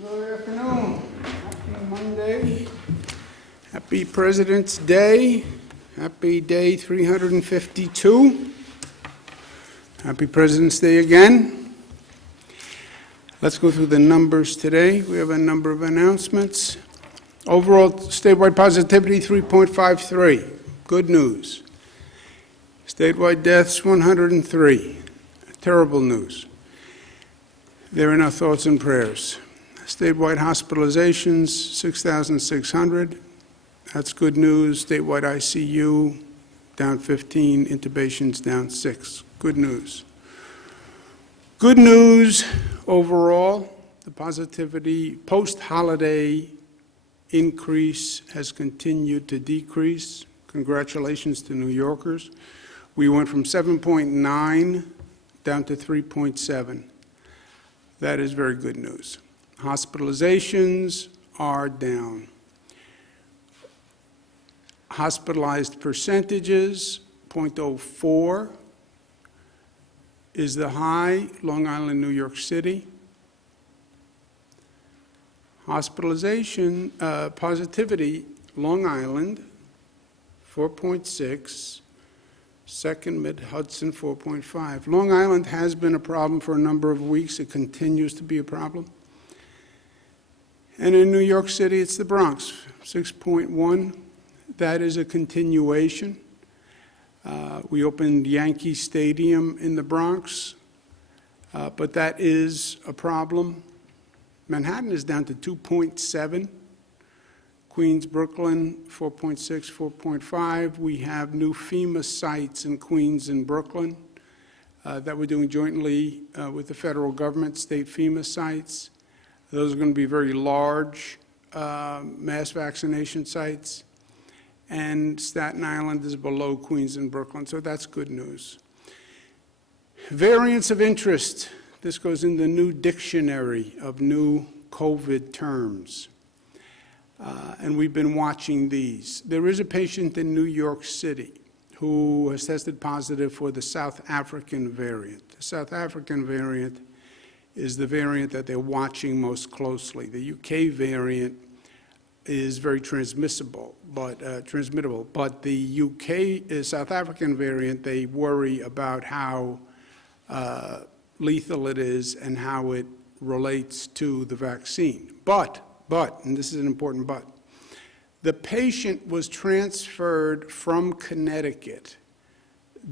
Good afternoon. Happy Monday. Happy President's Day. Happy day 352. Happy President's Day again. Let's go through the numbers today. We have a number of announcements. Overall statewide positivity 3.53. Good news. Statewide deaths 103. Terrible news. They're in our thoughts and prayers. Statewide hospitalizations 6,600. That's good news. Statewide ICU down 15. Intubations down 6. Good news. Good news overall. The positivity post-holiday increase has continued to decrease. Congratulations to New Yorkers. We went from 7.9 down to 3.7. That is very good news. Hospitalizations are down. Hospitalized percentages, 0.04 is the high, Long Island, New York City. Hospitalization, positivity, Long Island, 4.6. Second, Mid-Hudson, 4.5. Long Island has been a problem for a number of weeks. It continues to be a problem. And in New York City, it's the Bronx, 6.1. That is a continuation. We opened Yankee Stadium in the Bronx, but that is a problem. Manhattan is down to 2.7. Queens, Brooklyn, 4.6, 4.5. We have new FEMA sites in Queens and Brooklyn that we're doing jointly with the federal government, state FEMA sites. Those are going to be very large mass vaccination sites. And Staten Island is below Queens and Brooklyn, so that's good news. Variants of interest. This goes in the new dictionary of new COVID terms. And we've been watching these. There is a patient in New York City who has tested positive for the South African variant. The South African variant is the variant that they're watching most closely. The UK variant is very transmissible, but the UK, South African variant, they worry about how lethal it is and how it relates to the vaccine. But, and this is an important but, the patient was transferred from Connecticut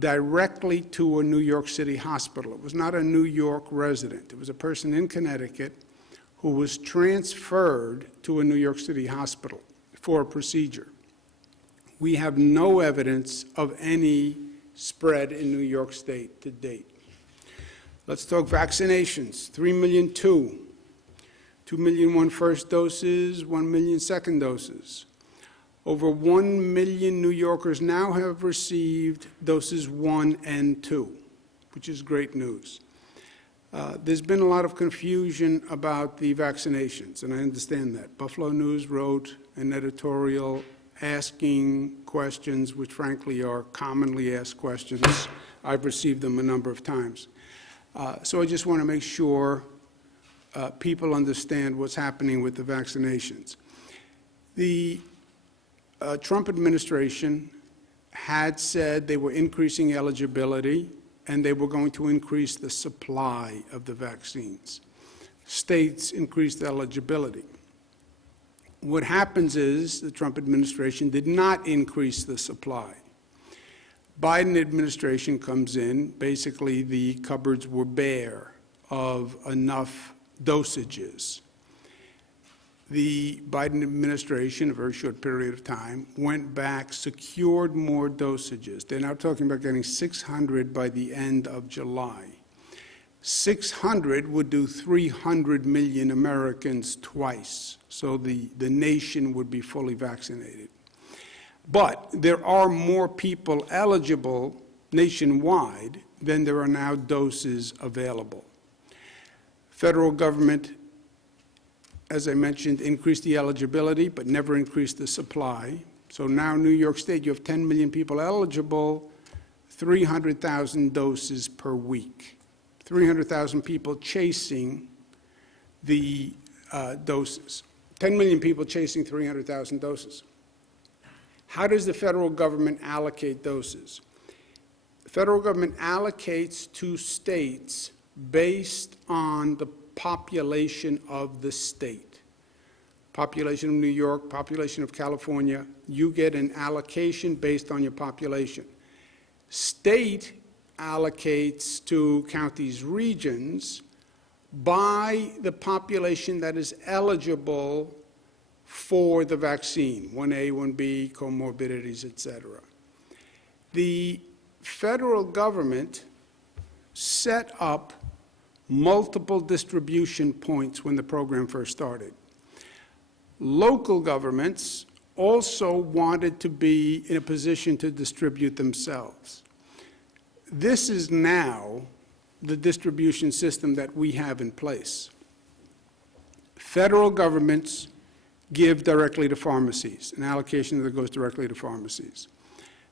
directly to a New York City hospital. It was not a New York resident. It was a person in Connecticut who was transferred to a New York City hospital for a procedure. We have no evidence of any spread in New York State to date. Let's talk vaccinations. 3,000,002. 2,000,001 first doses, 1,000,000 second doses. Over 1 million New Yorkers now have received doses 1 and 2, which is great news. There's been a lot of confusion about the vaccinations, and I understand that. Buffalo News wrote an editorial asking questions, which frankly are commonly asked questions. I've received them a number of times. So I just want to make sure people understand what's happening with the vaccinations. The Trump administration had said they were increasing eligibility and they were going to increase the supply of the vaccines. States increased eligibility. What happens is the Trump administration did not increase the supply. Biden administration comes in, basically the cupboards were bare of enough dosages. The Biden administration, a very short period of time, went back, secured more dosages. They're now talking about getting 600 by the end of July. 600 would do 300 million Americans twice, so the nation would be fully vaccinated. But there are more people eligible nationwide than there are now doses available. Federal government, as I mentioned, increased the eligibility, but never increased the supply. So now New York State, you have 10 million people eligible, 300,000 doses per week. 300,000 people chasing the doses. 10 million people chasing 300,000 doses. How does the federal government allocate doses? The federal government allocates to states based on the population of the state. Population of New York, population of California, you get an allocation based on your population. State allocates to counties, regions, by the population that is eligible for the vaccine, 1A, 1B, comorbidities, etc. The federal government set up multiple distribution points when the program first started. Local governments also wanted to be in a position to distribute themselves. This is now the distribution system that we have in place. Federal governments give directly to pharmacies, an allocation that goes directly to pharmacies.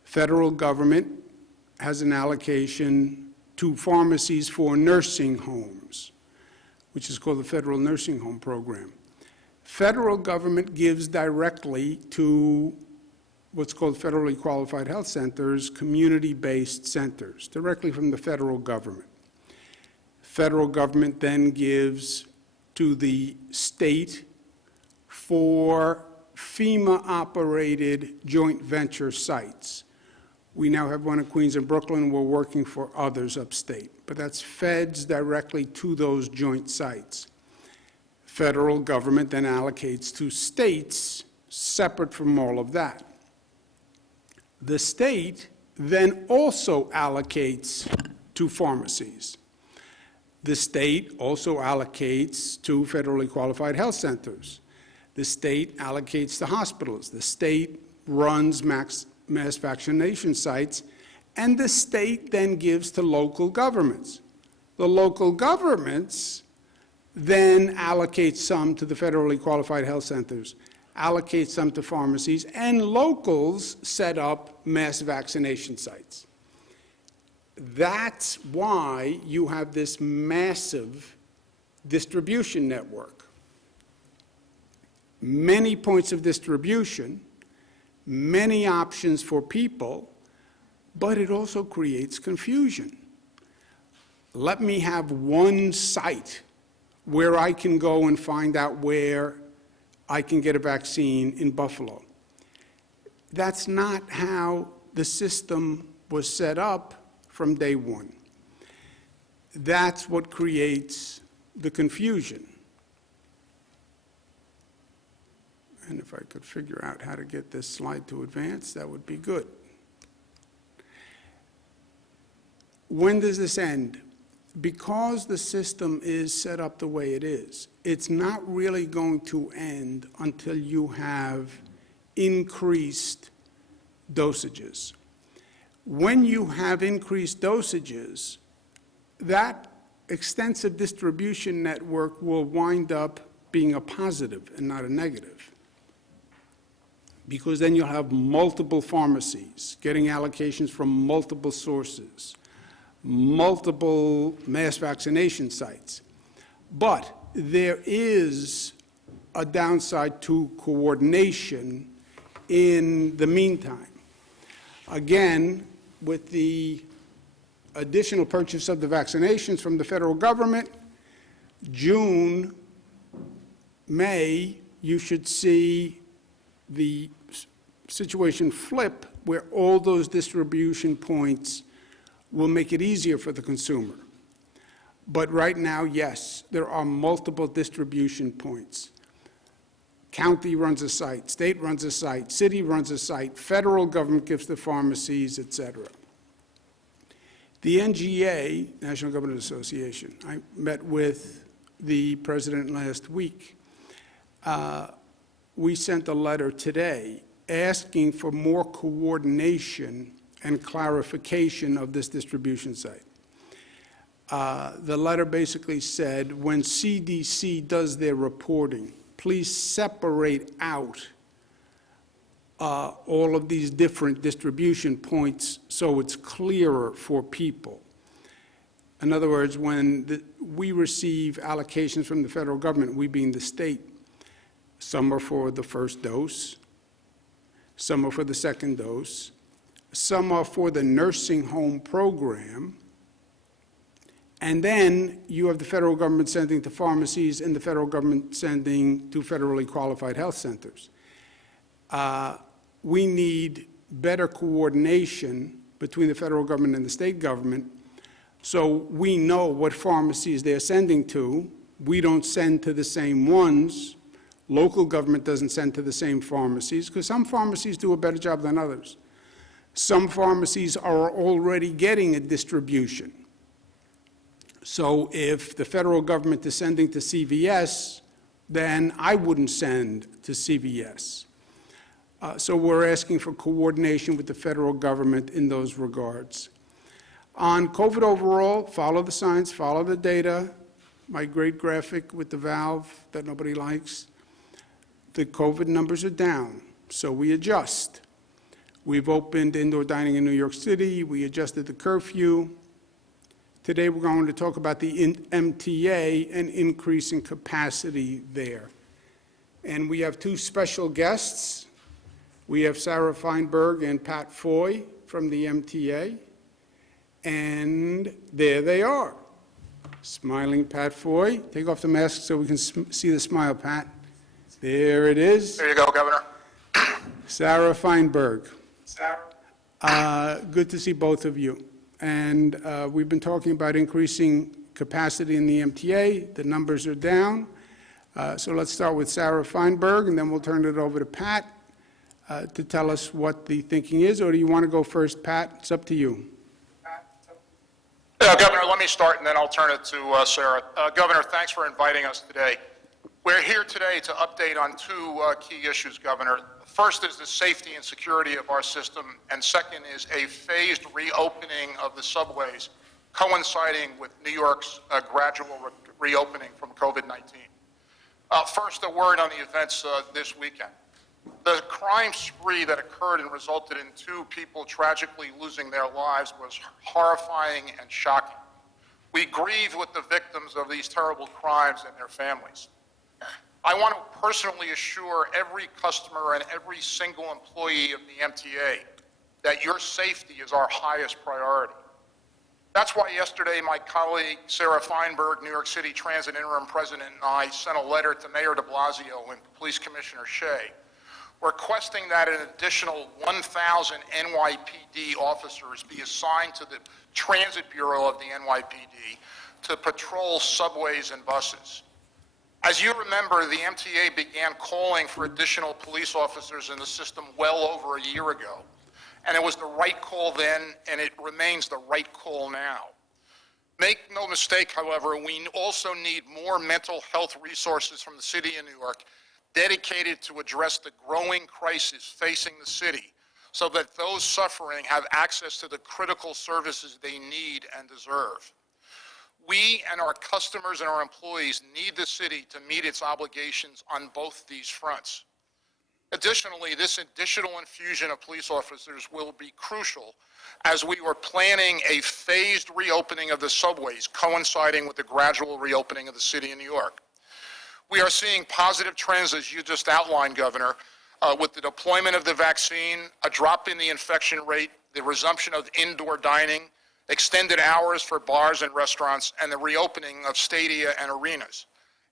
Federal government has an allocation to pharmacies for nursing homes, which is called the Federal Nursing Home Program. Federal government gives directly to what's called federally qualified health centers, community-based centers, directly from the federal government. Federal government then gives to the state for FEMA-operated joint venture sites. We now have one in Queens and Brooklyn. We're working for others upstate. But that's feds directly to those joint sites. Federal government then allocates to states separate from all of that. The state then also allocates to pharmacies. The state also allocates to federally qualified health centers. The state allocates to hospitals. The state runs mass vaccination sites, and the state then gives to local governments. The local governments then allocate some to the federally qualified health centers, allocate some to pharmacies, and locals set up mass vaccination sites. That's why you have this massive distribution network. Many points of distribution, many options for people, but it also creates confusion. Let me have one site where I can go and find out where I can get a vaccine in Buffalo. That's not how the system was set up from day one. That's what creates the confusion. And if I could figure out how to get this slide to advance, that would be good. When does this end? Because the system is set up the way it is, it's not really going to end until you have increased dosages. When you have increased dosages, that extensive distribution network will wind up being a positive and not a negative, because then you'll have multiple pharmacies getting allocations from multiple sources, multiple mass vaccination sites. But there is a downside to coordination in the meantime. Again, with the additional purchase of the vaccinations from the federal government, June, May, you should see the situation flip where all those distribution points will make it easier for the consumer. But right now, yes, there are multiple distribution points. County runs a site, state runs a site, city runs a site, federal government gives to pharmacies, etc. The NGA, National Government Association, I met with the president last week. We sent a letter today asking for more coordination and clarification of this distribution site. The letter basically said, when CDC does their reporting, please separate out all of these different distribution points so it's clearer for people. In other words, when we receive allocations from the federal government, we being the state. Some are for the first dose, some are for the second dose, some are for the nursing home program, and then you have the federal government sending to pharmacies and the federal government sending to federally qualified health centers. We need better coordination between the federal government and the state government, so we know what pharmacies they're sending to. We don't send to the same ones. Local government doesn't send to the same pharmacies, because some pharmacies do a better job than others. Some pharmacies are already getting a distribution. So if the federal government is sending to CVS, then I wouldn't send to CVS. So we're asking for coordination with the federal government in those regards. On COVID overall, follow the science, follow the data. My great graphic with the valve that nobody likes. The COVID numbers are down, so we adjust. We've opened indoor dining in New York City. We adjusted the curfew. Today we're going to talk about the MTA and increase in capacity there. And we have two special guests. We have Sarah Feinberg and Pat Foy from the MTA. And there they are. Smiling Pat Foy. Take off the mask so we can see the smile, Pat. There it is. There you go, Governor. Sarah Feinberg. Sarah. Good to see both of you. And we've been talking about increasing capacity in the MTA. The numbers are down. So let's start with Sarah Feinberg, and then we'll turn it over to Pat to tell us what the thinking is. Or do you want to go first, Pat? It's up to you. Governor, let me start, and then I'll turn it to Sarah. Governor, thanks for inviting us today. We're here today to update on two key issues, Governor. First is the safety and security of our system, and second is a phased reopening of the subways, coinciding with New York's gradual reopening from COVID-19. First, a word on the events this weekend. The crime spree that occurred and resulted in two people tragically losing their lives was horrifying and shocking. We grieve with the victims of these terrible crimes and their families. I want to personally assure every customer and every single employee of the MTA that your safety is our highest priority. That's why yesterday my colleague Sarah Feinberg, New York City Transit Interim President, and I sent a letter to Mayor de Blasio and Police Commissioner Shea requesting that an additional 1,000 NYPD officers be assigned to the Transit Bureau of the NYPD to patrol subways and buses. As you remember, the MTA began calling for additional police officers in the system well over a year ago. And it was the right call then, and it remains the right call now. Make no mistake, however, we also need more mental health resources from the city of New York dedicated to address the growing crisis facing the city so that those suffering have access to the critical services they need and deserve. We and our customers and our employees need the city to meet its obligations on both these fronts. Additionally, this additional infusion of police officers will be crucial as we were planning a phased reopening of the subways coinciding with the gradual reopening of the city of New York. We are seeing positive trends, as you just outlined, Governor, with the deployment of the vaccine, a drop in the infection rate, the resumption of indoor dining, extended hours for bars and restaurants, and the reopening of stadia and arenas.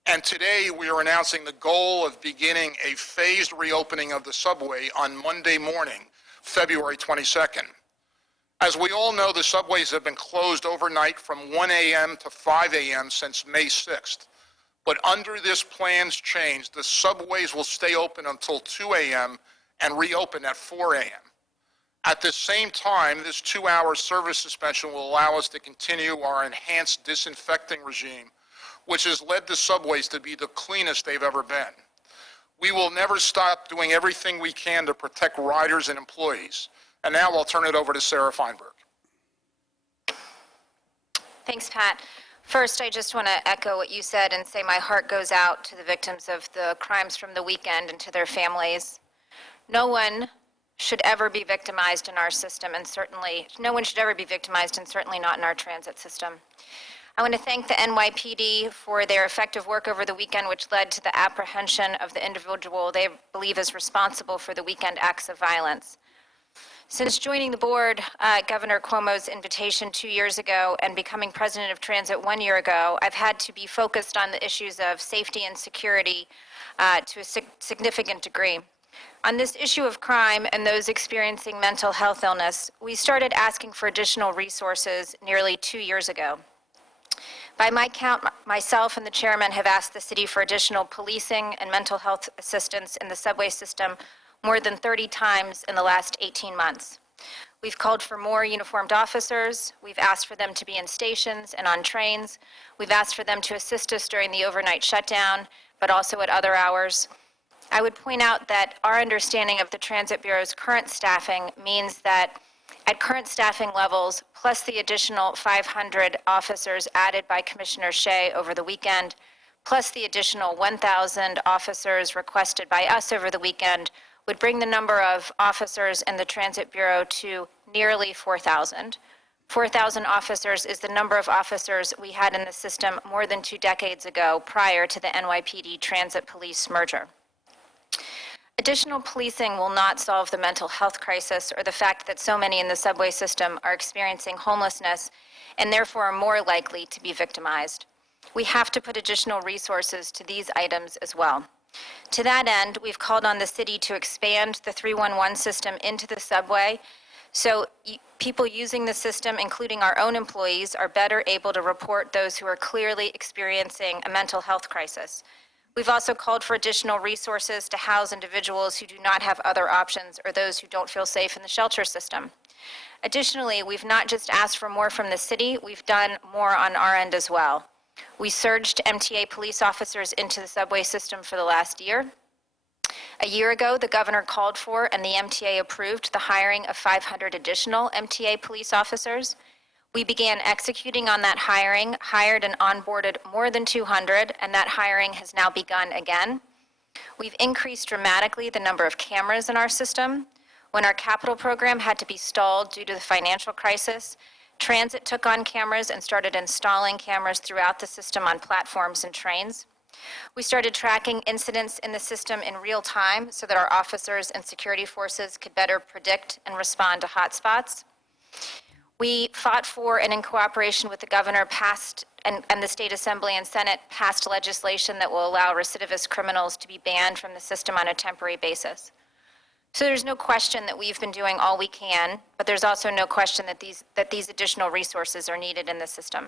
And today we are announcing the goal of beginning a phased reopening of the subway on Monday morning, February 22nd. As we all know, the subways have been closed overnight from 1 a.m. to 5 a.m. since May 6th. But under this plan's change, the subways will stay open until 2 a.m. and reopen at 4 a.m. At the same time, this 2-hour service suspension will allow us to continue our enhanced disinfecting regime, which has led the subways to be the cleanest they've ever been. We will never stop doing everything we can to protect riders and employees. And now I'll turn it over to Sarah Feinberg. Thanks, Pat. First, I just want to echo what you said and say my heart goes out to the victims of the crimes from the weekend and to their families. No one should ever be victimized in our system, and certainly no one should ever be victimized, and certainly not in our transit system. I want to thank the NYPD for their effective work over the weekend, which led to the apprehension of the individual they believe is responsible for the weekend acts of violence. Since joining the board, Governor Cuomo's invitation 2 years ago and becoming president of Transit 1 year ago, I've had to be focused on the issues of safety and security to a significant degree. On this issue of crime and those experiencing mental health illness, we started asking for additional resources nearly 2 years ago. By my count, myself and the chairman have asked the city for additional policing and mental health assistance in the subway system more than 30 times in the last 18 months. We've called for more uniformed officers. We've asked for them to be in stations and on trains. We've asked for them to assist us during the overnight shutdown, but also at other hours. I would point out that our understanding of the Transit Bureau's current staffing means that at current staffing levels, plus the additional 500 officers added by Commissioner Shea over the weekend, plus the additional 1,000 officers requested by us over the weekend, would bring the number of officers in the Transit Bureau to nearly 4,000. 4,000 officers is the number of officers we had in the system more than 2 decades ago prior to the NYPD Transit Police merger. Additional policing will not solve the mental health crisis or the fact that so many in the subway system are experiencing homelessness and therefore are more likely to be victimized. We have to put additional resources to these items as well. To that end, we've called on the city to expand the 311 system into the subway so people using the system, including our own employees, are better able to report those who are clearly experiencing a mental health crisis. We've also called for additional resources to house individuals who do not have other options or those who don't feel safe in the shelter system. Additionally, we've not just asked for more from the city, we've done more on our end as well. We surged MTA police officers into the subway system for the last year. A year ago, the governor called for and the MTA approved the hiring of 500 additional MTA police officers. We began executing on that hiring, hired and onboarded more than 200, and that hiring has now begun again. We've increased dramatically the number of cameras in our system. When our capital program had to be stalled due to the financial crisis, Transit took on cameras and started installing cameras throughout the system on platforms and trains. We started tracking incidents in the system in real time so that our officers and security forces could better predict and respond to hotspots. We fought for and in cooperation with the governor passed and the state assembly and senate passed legislation that will allow recidivist criminals to be banned from the system on a temporary basis. So there's no question that we've been doing all we can, but there's also no question that these additional resources are needed in the system.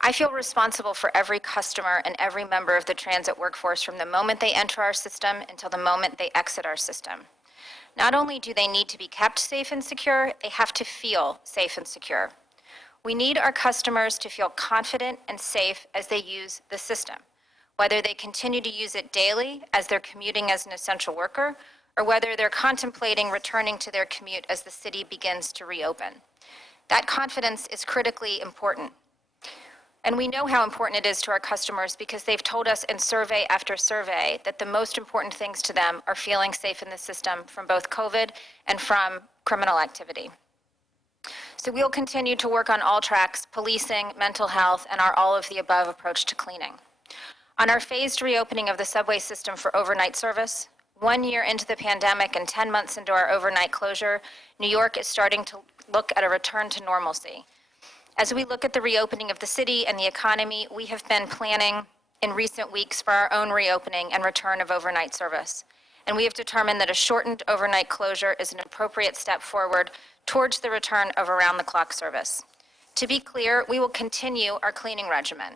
I feel responsible for every customer and every member of the transit workforce from the moment they enter our system until the moment they exit our system. Not only do they need to be kept safe and secure, they have to feel safe and secure. We need our customers to feel confident and safe as they use the system, whether they continue to use it daily as they're commuting as an essential worker, or whether they're contemplating returning to their commute as the city begins to reopen. That confidence is critically important. And we know how important it is to our customers because they've told us in survey after survey that the most important things to them are feeling safe in the system from both COVID and from criminal activity. So we'll continue to work on all tracks, policing, mental health, and our all-of-the-above approach to cleaning. On our phased reopening of the subway system for overnight service, 1 year into the pandemic and 10 months into our overnight closure, New York is starting to look at a return to normalcy. As we look at the reopening of the city and the economy, we have been planning in recent weeks for our own reopening and return of overnight service. And we have determined that a shortened overnight closure is an appropriate step forward towards the return of around-the-clock service. To be clear, we will continue our cleaning regimen.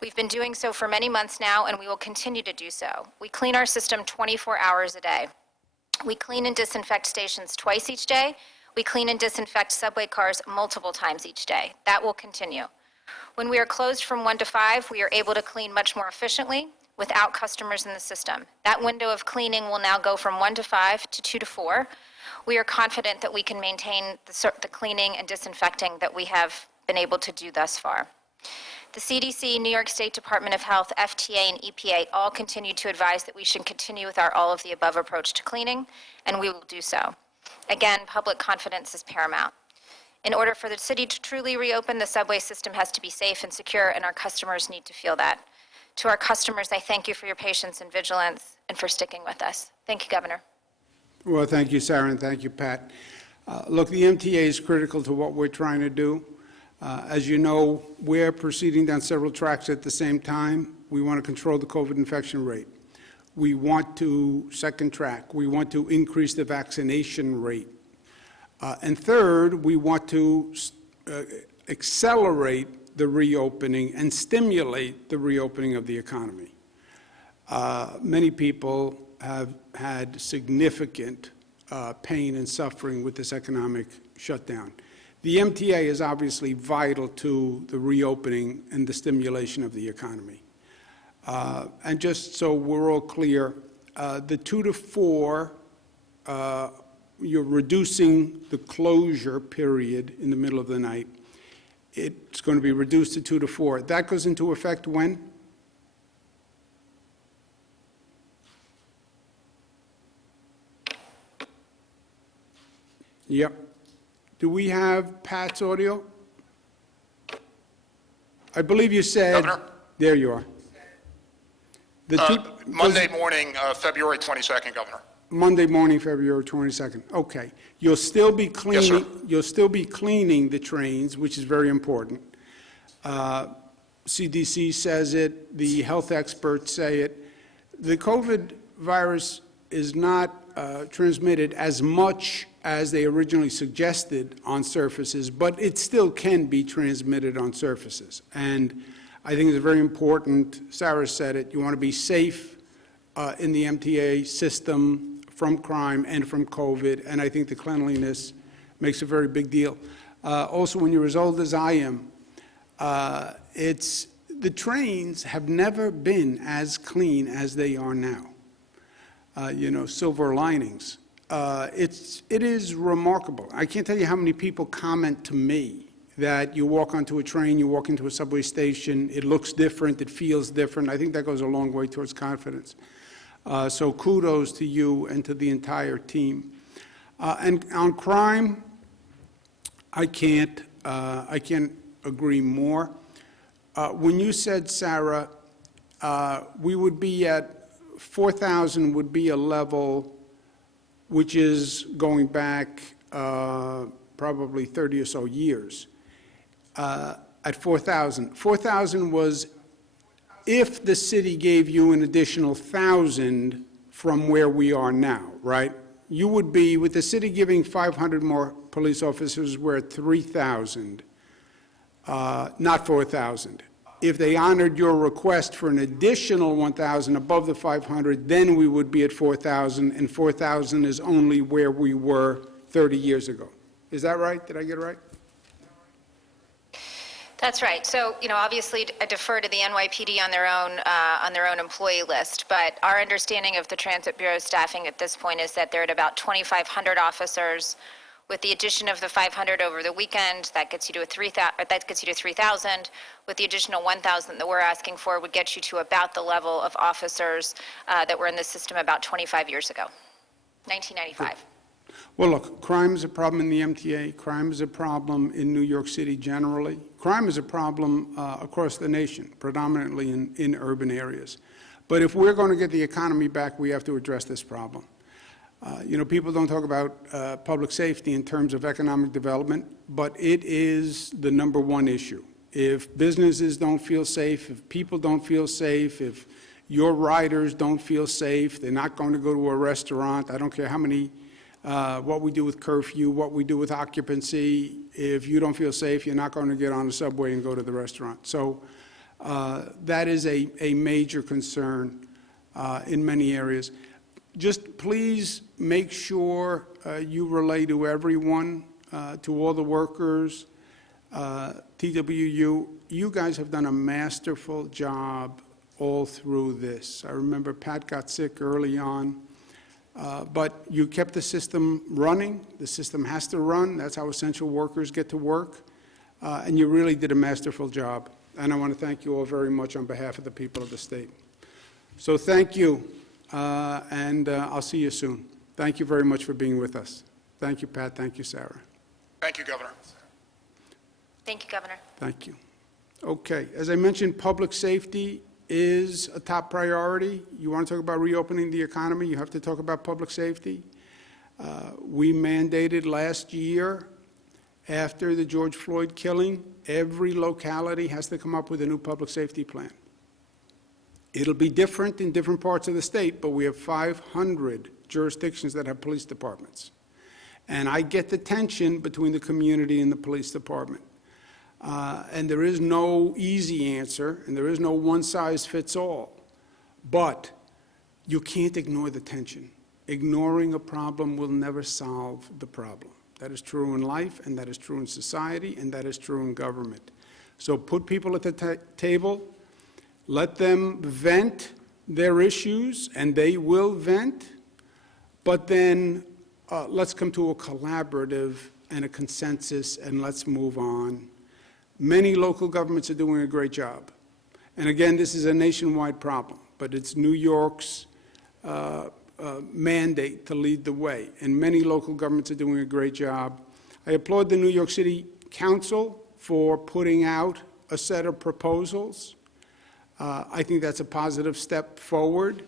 We've been doing so for many months now, and we will continue to do so. We clean our system 24 hours a day. We clean and disinfect stations twice each day. We clean and disinfect subway cars multiple times each day. That will continue. When we are closed from 1 to 5, we are able to clean much more efficiently without customers in the system. That window of cleaning will now go from 1 to 5 to 2 to 4. We are confident that we can maintain the cleaning and disinfecting that we have been able to do thus far. The CDC, New York State Department of Health, FTA, and EPA all continue to advise that we should continue with our all-of-the-above approach to cleaning, and we will do so. Again, public confidence is paramount. In order for the city to truly reopen, the subway system has to be safe and secure, and our customers need to feel that. To our customers, I thank you for your patience and vigilance and for sticking with us. Thank you, Governor. Well, thank you, Sarah, and thank you, Pat. Look, the MTA is critical to what we're trying to do. As you know, we're proceeding down several tracks at the same time. We want to control the COVID infection rate. We want to, second track, we want to increase the vaccination rate. And third, we want to accelerate the reopening and stimulate the reopening of the economy. Many people have had significant pain and suffering with this economic shutdown. The MTA is obviously vital to the reopening and the stimulation of the economy. And just so we're all clear, the 2 to 4, you're reducing the closure period in the middle of the night. It's going to be reduced to 2 to 4. That goes into effect when? Yep. Do we have Pat's audio? I believe you said. Governor? There you are. Monday morning, February 22nd, Governor. Monday morning, February 22nd. Okay. You'll still be cleaning. Yes, sir. You'll still be cleaning the trains, which is very important. CDC says it. The health experts say it. The COVID virus is not transmitted as much as they originally suggested on surfaces, but it still can be transmitted on surfaces. And I think it's very important, Sarah said it, you want to be safe in the MTA system from crime and from COVID, and I think the cleanliness makes a very big deal. Also, when you're as old as I am, the trains have never been as clean as they are now. You know, silver linings. It is remarkable. I can't tell you how many people comment to me that you walk onto a train, you walk into a subway station, it looks different, it feels different. I think that goes a long way towards confidence. So kudos to you and to the entire team. And on crime, I can't agree more. When you said, Sarah, we would be at 4,000 would be a level which is going back probably 30 or so years. At 4,000. 4,000 was if the city gave you an additional 1,000 from where we are now, right? You would be, with the city giving 500 more police officers, we're at 3,000, not 4,000. If they honored your request for an additional 1,000 above the 500, then we would be at 4,000, and 4,000 is only where we were 30 years ago. Is that right? Did I get it right? That's right. So, you know, obviously I defer to the NYPD on their own employee list, but our understanding of the Transit Bureau staffing at this point is that they're at about 2,500 officers. With the addition of the 500 over the weekend, that gets you to 3,000. With the additional 1,000 that we're asking for, would get you to about the level of officers that were in the system about 25 years ago, 1995. Well, look, crime is a problem in the MTA. Crime is a problem in New York City generally. Crime is a problem across the nation, predominantly in urban areas. But if we're going to get the economy back, we have to address this problem. You know, people don't talk about public safety in terms of economic development, but it is the #1 issue. If businesses don't feel safe, if people don't feel safe, if your riders don't feel safe, they're not going to go to a restaurant. I don't care how many, what we do with curfew, what we do with occupancy. If you don't feel safe, you're not going to get on the subway and go to the restaurant. So that is a major concern in many areas. Just please make sure you relay to everyone, to all the workers, TWU. You guys have done a masterful job all through this. I remember Pat got sick early on, but you kept the system running. The system has to run. That's how essential workers get to work. And you really did a masterful job. And I want to thank you all very much on behalf of the people of the state. So thank you. And I'll see you soon. Thank you very much for being with us. Thank you, Pat. Thank you, Sarah. Thank you, Governor. Thank you, Governor. Thank you. Okay, as I mentioned, public safety is a top priority. You want to talk about reopening the economy, you have to talk about public safety. We mandated last year, after the George Floyd killing, every locality has to come up with a new public safety plan. It'll be different in different parts of the state, but we have 500 jurisdictions that have police departments. And I get the tension between the community and the police department. And there is no easy answer, and there is no one-size-fits-all. But you can't ignore the tension. Ignoring a problem will never solve the problem. That is true in life, and that is true in society, and that is true in government. So put people at the table, let them vent their issues, and they will vent, but then let's come to a collaborative and a consensus, and let's move on. Many local governments are doing a great job. And again, this is a nationwide problem, but it's New York's mandate to lead the way, and many local governments are doing a great job. I applaud the New York City Council for putting out a set of proposals. I think that's a positive step forward,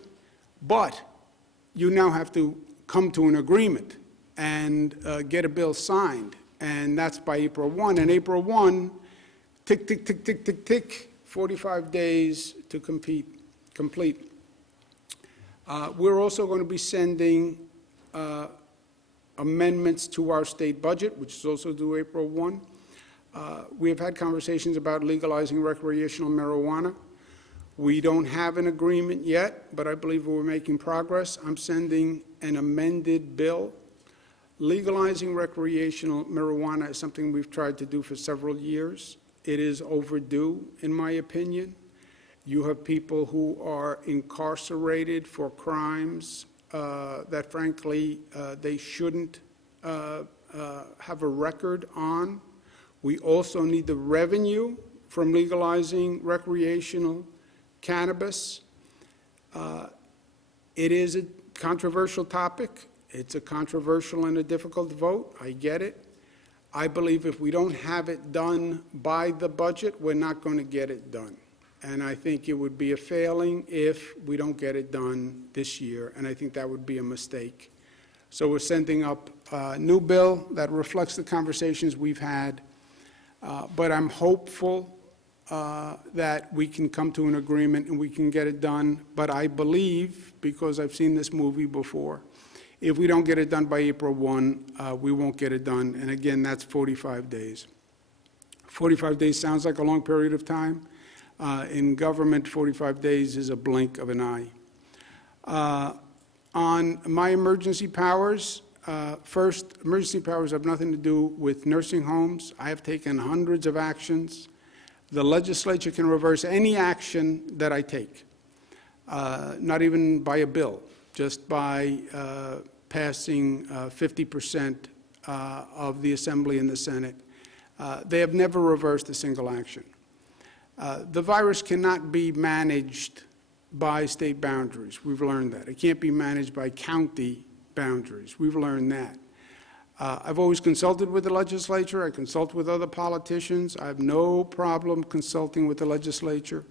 but you now have to come to an agreement and get a bill signed, and that's by April 1. And April 1, tick, tick, tick, tick, tick, tick, 45 days to complete. We're also going to be sending amendments to our state budget, which is also due April 1. We have had conversations about legalizing recreational marijuana. We don't have an agreement yet, but I believe we're making progress. I'm sending an amended bill. Legalizing recreational marijuana is something we've tried to do for several years. It is overdue, in my opinion. You have people who are incarcerated for crimes that, frankly, they shouldn't have a record on. We also need the revenue from legalizing recreational cannabis. It is a controversial topic. It's a controversial and a difficult vote. I get it. I believe if we don't have it done by the budget, we're not going to get it done. And I think it would be a failing if we don't get it done this year, and I think that would be a mistake. So we're sending up a new bill that reflects the conversations we've had, but I'm hopeful that we can come to an agreement and we can get it done. But I believe, because I've seen this movie before, if we don't get it done by April 1, we won't get it done. And again, that's 45 days. 45 days sounds like a long period of time. In government, 45 days is a blink of an eye. On my emergency powers, first, emergency powers have nothing to do with nursing homes. I have taken hundreds of actions. The legislature can reverse any action that I take, not even by a bill, just by passing 50% of the Assembly and the Senate. They have never reversed a single action. The virus cannot be managed by state boundaries. We've learned that. It can't be managed by county boundaries. We've learned that. I've always consulted with the legislature. I consult with other politicians. I have no problem consulting with the legislature.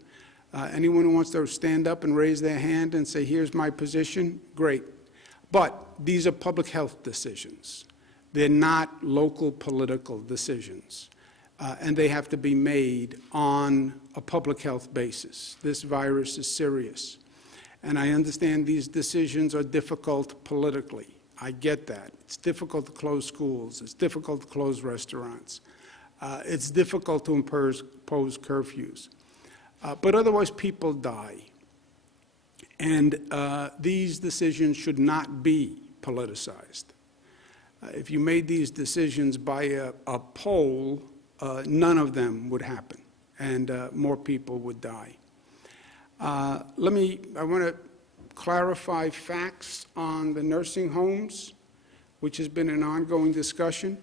Anyone who wants to stand up and raise their hand and say, here's my position, great. But these are public health decisions. They're not local political decisions. And they have to be made on a public health basis. This virus is serious. And I understand these decisions are difficult politically. I get that. It's difficult to close schools. It's difficult to close restaurants. It's difficult to impose curfews. But otherwise, people die. And these decisions should not be politicized. If you made these decisions by a poll, none of them would happen, and more people would die. I want to clarify facts on the nursing homes, which has been an ongoing discussion.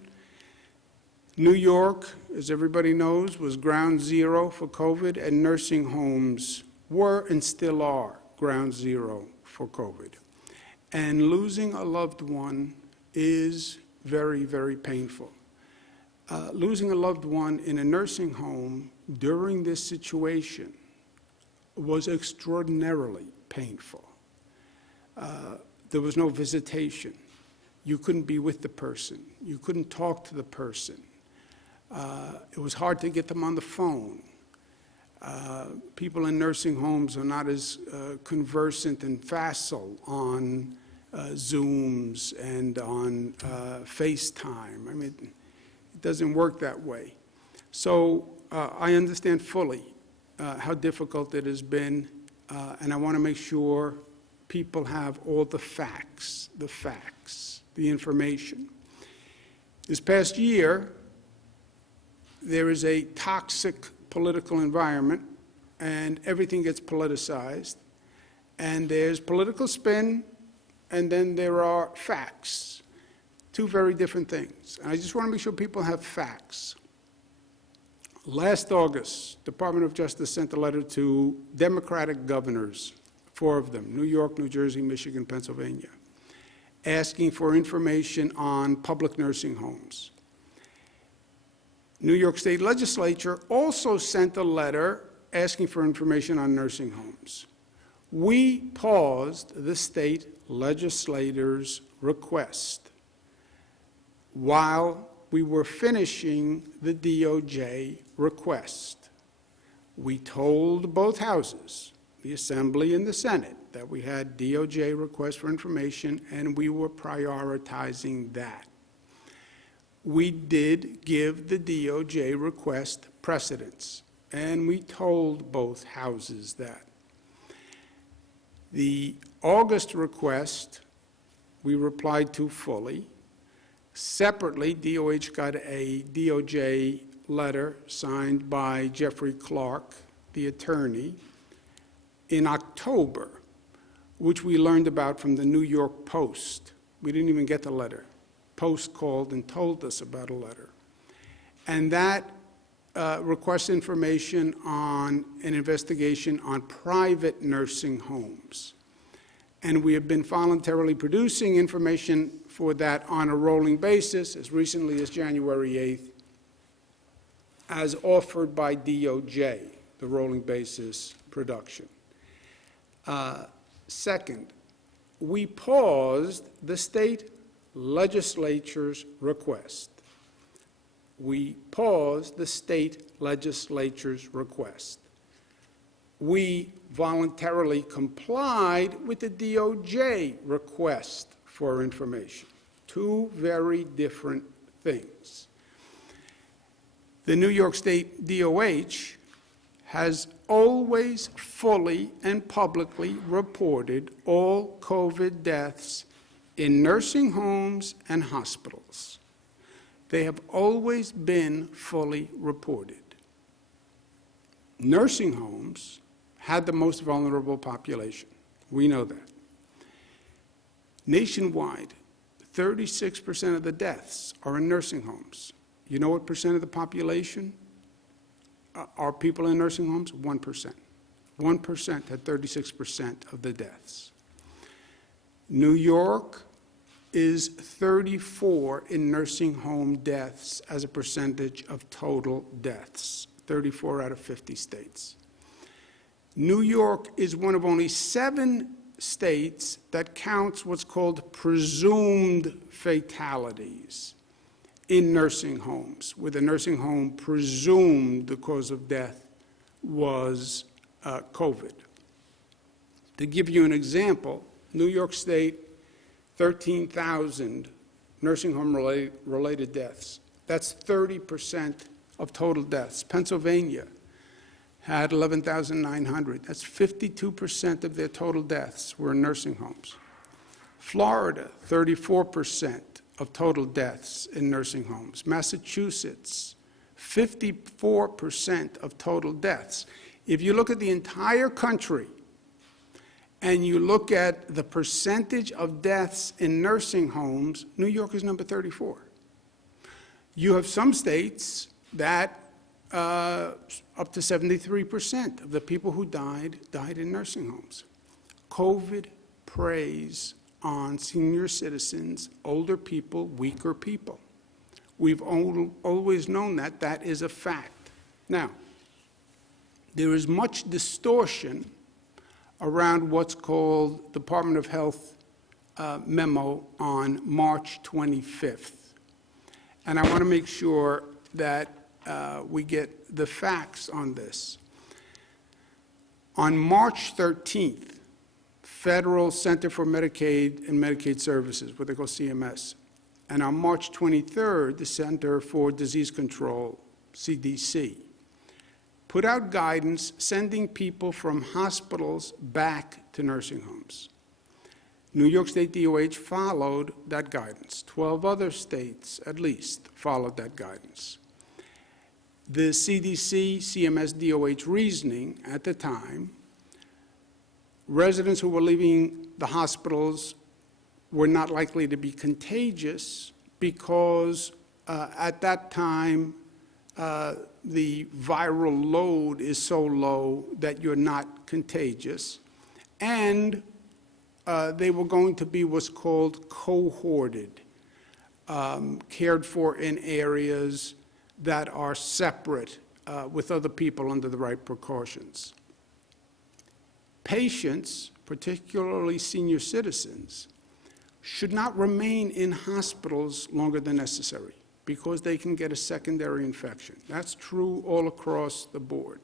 New York, as everybody knows, was ground zero for COVID, and nursing homes were and still are ground zero for COVID. And losing a loved one is very, very painful. Losing a loved one in a nursing home during this situation was extraordinarily painful. There was no visitation. You couldn't be with the person. You couldn't talk to the person. It was hard to get them on the phone. People in nursing homes are not as conversant and facile on Zooms and on FaceTime. I mean, it doesn't work that way. So I understand fully how difficult it has been, and I want to make sure people have all the facts, the information. This past year, there is a toxic political environment, and everything gets politicized, and there's political spin, and then there are facts. Two very different things. And I just want to make sure people have facts. Last August, Department of Justice sent a letter to Democratic governors, 4 of them, New York, New Jersey, Michigan, Pennsylvania, asking for information on public nursing homes. New York State Legislature also sent a letter asking for information on nursing homes. We paused the state legislators' request while we were finishing the DOJ request. We told both houses, the Assembly and the Senate, that we had DOJ requests for information and we were prioritizing that. We did give the DOJ request precedence, and we told both houses that. The August request we replied to fully. Separately, DOH got a DOJ letter signed by Jeffrey Clark, the attorney, in October, which we learned about from the New York Post. We didn't even get the letter. Post called and told us about a letter. And that requests information on an investigation on private nursing homes. And we have been voluntarily producing information for that on a rolling basis as recently as January 8th, as offered by DOJ, the rolling basis production. Second, we paused the state legislature's request. We paused the state legislature's request. We voluntarily complied with the DOJ request for information. Two very different things. The New York State DOH has always fully and publicly reported all COVID deaths in nursing homes and hospitals. They have always been fully reported. Nursing homes had the most vulnerable population. We know that. Nationwide, 36% of the deaths are in nursing homes. You know what percent of the population are people in nursing homes? 1%. 1% had 36% of the deaths. New York is 34 in nursing home deaths as a percentage of total deaths, 34 out of 50 states. New York is one of only 7 states that counts what's called presumed fatalities in nursing homes, with a nursing home presumed the cause of death was COVID. To give you an example, New York State, 13,000 nursing home related deaths. That's 30% of total deaths. Pennsylvania had 11,900. That's 52% of their total deaths were in nursing homes. Florida, 34% of total deaths in nursing homes. Massachusetts, 54% of total deaths. If you look at the entire country and you look at the percentage of deaths in nursing homes, New York is number 34. You have some states that up to 73% of the people who died in nursing homes. COVID preys on senior citizens, older people, weaker people. We've always known that. That is a fact. Now, there is much distortion around what's called Department of Health memo on March 25th. And I want to make sure that we get the facts on this. On March 13th, Federal Center for Medicaid and Medicaid Services, what they call CMS, and on March 23rd, the Center for Disease Control, CDC, put out guidance sending people from hospitals back to nursing homes. New York State DOH followed that guidance. 12 other states, at least, followed that guidance. The CDC, CMS, DOH reasoning at the time, residents who were leaving the hospitals were not likely to be contagious because at that time the viral load is so low that you're not contagious, and they were going to be what's called cohorted, cared for in areas that are separate with other people under the right precautions. Patients, particularly senior citizens, should not remain in hospitals longer than necessary because they can get a secondary infection. That's true all across the board,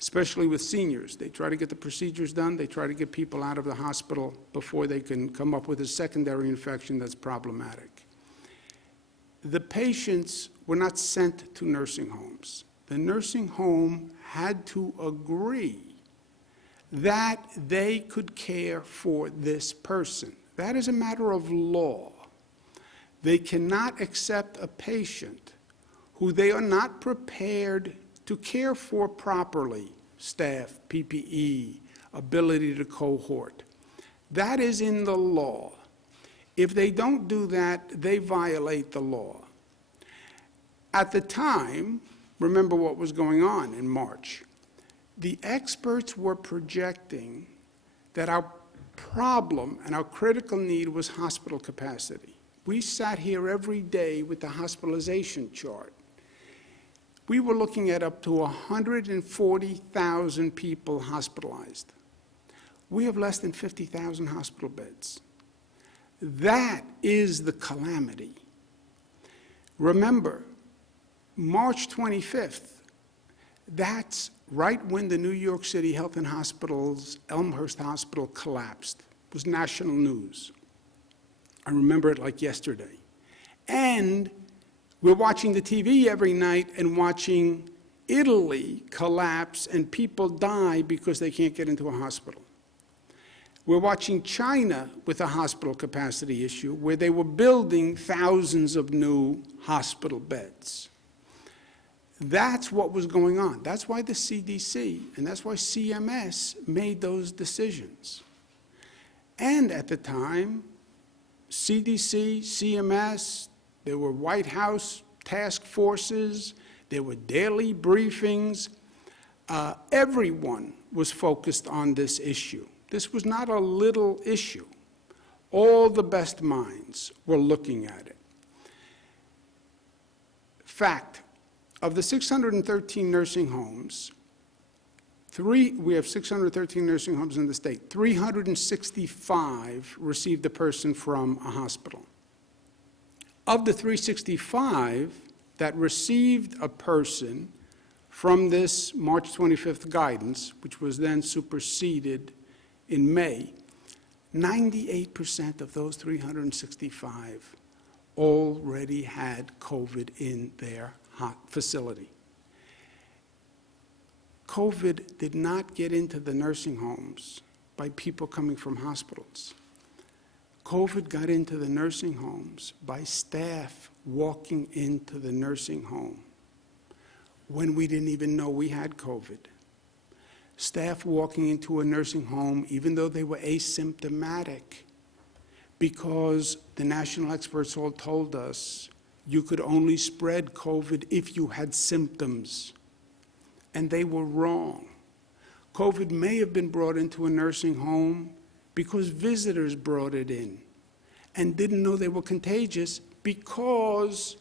especially with seniors. They try to get the procedures done. They try to get people out of the hospital before they can come up with a secondary infection that's problematic. The patients were not sent to nursing homes. The nursing home had to agree that they could care for this person. That is a matter of law. They cannot accept a patient who they are not prepared to care for properly, staff, PPE, ability to cohort. That is in the law. If they don't do that, they violate the law. At the time, remember what was going on in March. The experts were projecting that our problem and our critical need was hospital capacity. We sat here every day with the hospitalization chart. We were looking at up to 140,000 people hospitalized. We have less than 50,000 hospital beds. That is the calamity. Remember, March 25th, that's right when the New York City Health and Hospitals Elmhurst Hospital collapsed. It was national news. I remember it like yesterday. And we're watching the TV every night and watching Italy collapse and people die because they can't get into a hospital. We're watching China with a hospital capacity issue where they were building thousands of new hospital beds. That's what was going on. That's why the CDC and that's why CMS made those decisions. And at the time, CDC, CMS, there were White House task forces, there were daily briefings. Everyone was focused on this issue. This was not a little issue. All the best minds were looking at it. Fact, of the 613 nursing homes, we have 613 nursing homes in the state. 365 received a person from a hospital. Of the 365 that received a person from this March 25th guidance, which was then superseded in May, 98% of those 365 already had COVID in their facility. COVID did not get into the nursing homes by people coming from hospitals. COVID got into the nursing homes by staff walking into the nursing home when we didn't even know we had COVID. Staff walking into a nursing home even though they were asymptomatic because the national experts all told us you could only spread COVID if you had symptoms. And they were wrong. COVID may have been brought into a nursing home because visitors brought it in and didn't know they were contagious because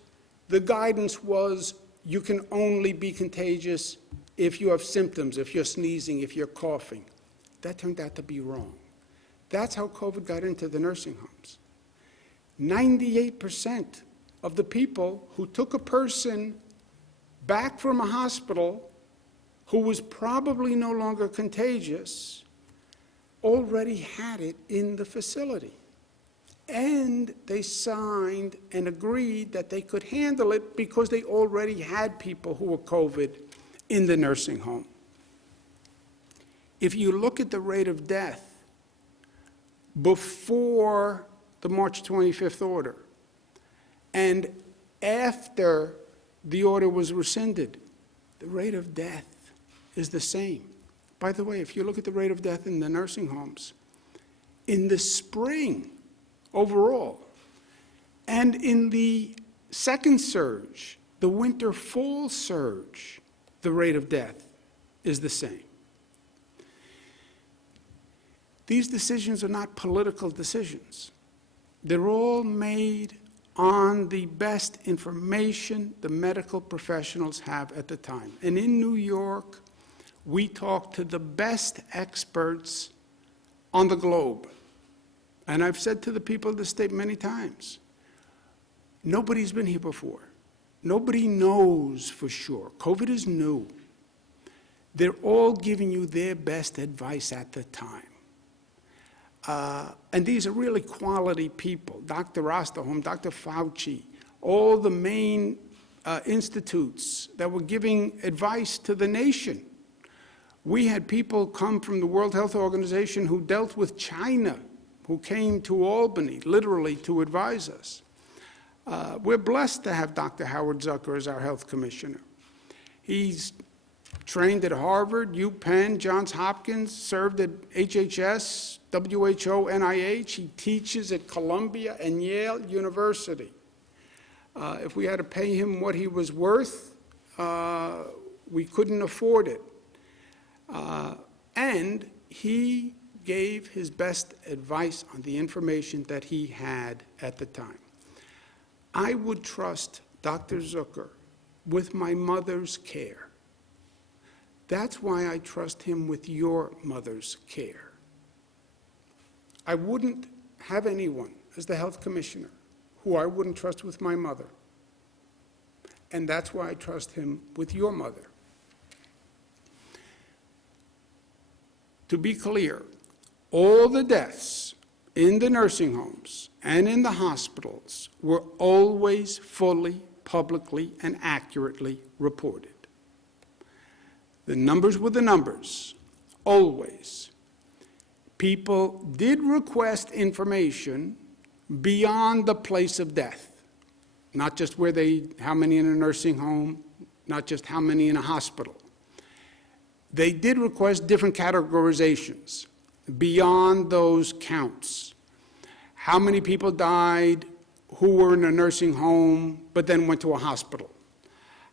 the guidance was you can only be contagious if you have symptoms, if you're sneezing, if you're coughing. That turned out to be wrong. That's how COVID got into the nursing homes. 98% of the people who took a person back from a hospital who was probably no longer contagious already had it in the facility. And they signed and agreed that they could handle it because they already had people who were COVID in the nursing home. If you look at the rate of death before the March 25th order and after the order was rescinded, the rate of death is the same. By the way, if you look at the rate of death in the nursing homes, in the spring overall, and in the second surge, the winter-fall surge, the rate of death is the same. These decisions are not political decisions. They're all made on the best information the medical professionals have at the time. And in New York, we talk to the best experts on the globe. And I've said to the people of the state many times, nobody's been here before. Nobody knows for sure. COVID is new. They're all giving you their best advice at the time. And these are really quality people. Dr. Osterholm, Dr. Fauci, all the main institutes that were giving advice to the nation. We had people come from the World Health Organization who dealt with China, who came to Albany, literally, to advise us. We're blessed to have Dr. Howard Zucker as our health commissioner. He's trained at Harvard, UPenn, Johns Hopkins, served at HHS, WHO, NIH. He teaches at Columbia and Yale University. If we had to pay him what he was worth, we couldn't afford it. And he gave his best advice on the information that he had at the time. I would trust Dr. Zucker with my mother's care. That's why I trust him with your mother's care. I wouldn't have anyone as the health commissioner who I wouldn't trust with my mother. And that's why I trust him with your mother. To be clear, all the deaths in the nursing homes and in the hospitals were always fully, publicly, and accurately reported. The numbers were the numbers, always. People did request information beyond the place of death, not just how many in a nursing home, not just how many in a hospital. They did request different categorizations beyond those counts. How many people died who were in a nursing home but then went to a hospital?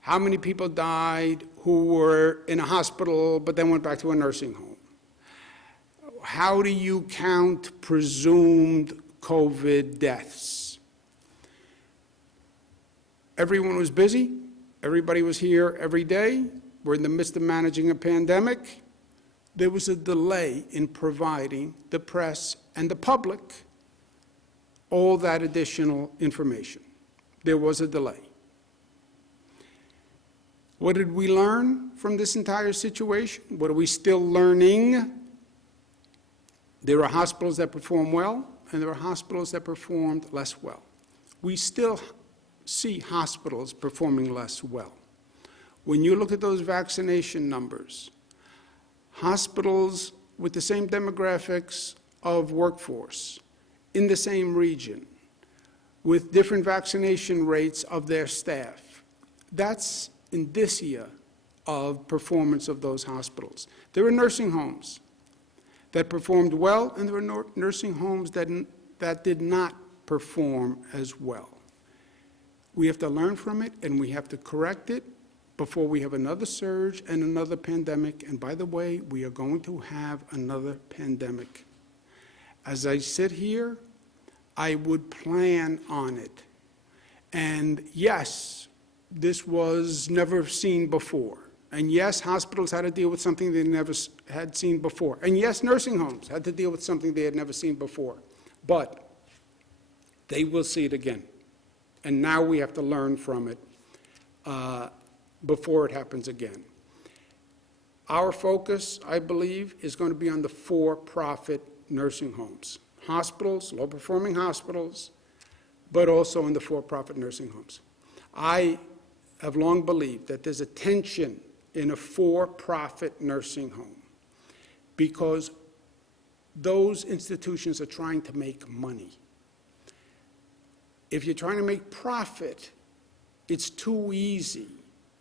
How many people died who were in a hospital but then went back to a nursing home? How do you count presumed COVID deaths? Everyone was busy. Everybody was here every day. We're in the midst of managing a pandemic. There was a delay in providing the press and the public all that additional information. There was a delay. What did we learn from this entire situation? What are we still learning? There are hospitals that perform well, and there are hospitals that performed less well. We still see hospitals performing less well. When you look at those vaccination numbers, hospitals with the same demographics of workforce, in the same region, with different vaccination rates of their staff, that's indicia of performance of those hospitals. There are nursing homes that performed well, and there are nursing homes that did not perform as well. We have to learn from it, and we have to correct it before we have another surge and another pandemic. And by the way, we are going to have another pandemic. As I sit here, I would plan on it. And yes, this was never seen before. And yes, hospitals had to deal with something they never had seen before. And yes, nursing homes had to deal with something they had never seen before. But they will see it again. And now we have to learn from it before it happens again. Our focus, I believe, is going to be on the for-profit nursing homes. Hospitals, low-performing hospitals, but also in the for-profit nursing homes. I have long believed that there's a tension in a for-profit nursing home because those institutions are trying to make money. If you're trying to make profit, it's too easy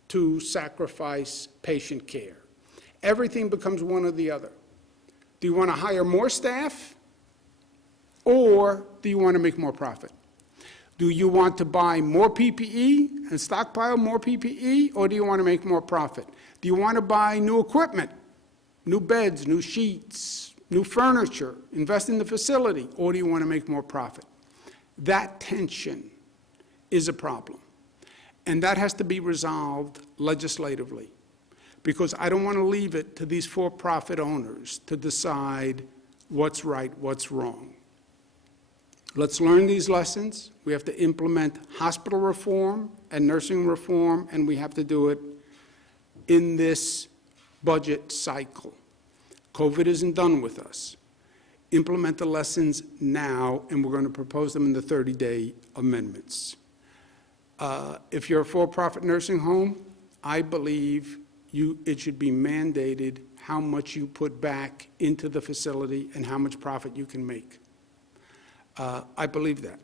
to sacrifice patient care. Everything becomes one or the other. Do you want to hire more staff, or do you want to make more profit? Do you want to buy more PPE and stockpile more PPE, or do you want to make more profit? Do you want to buy new equipment, new beds, new sheets, new furniture, invest in the facility, or do you want to make more profit? That tension is a problem, and that has to be resolved legislatively, because I don't want to leave it to these for-profit owners to decide what's right, what's wrong. Let's learn these lessons. We have to implement hospital reform and nursing reform, and we have to do it in this budget cycle. COVID isn't done with us. Implement the lessons now, and we're going to propose them in the 30-day amendments. If you're a for-profit nursing home, I believe it should be mandated how much you put back into the facility and how much profit you can make. I believe that.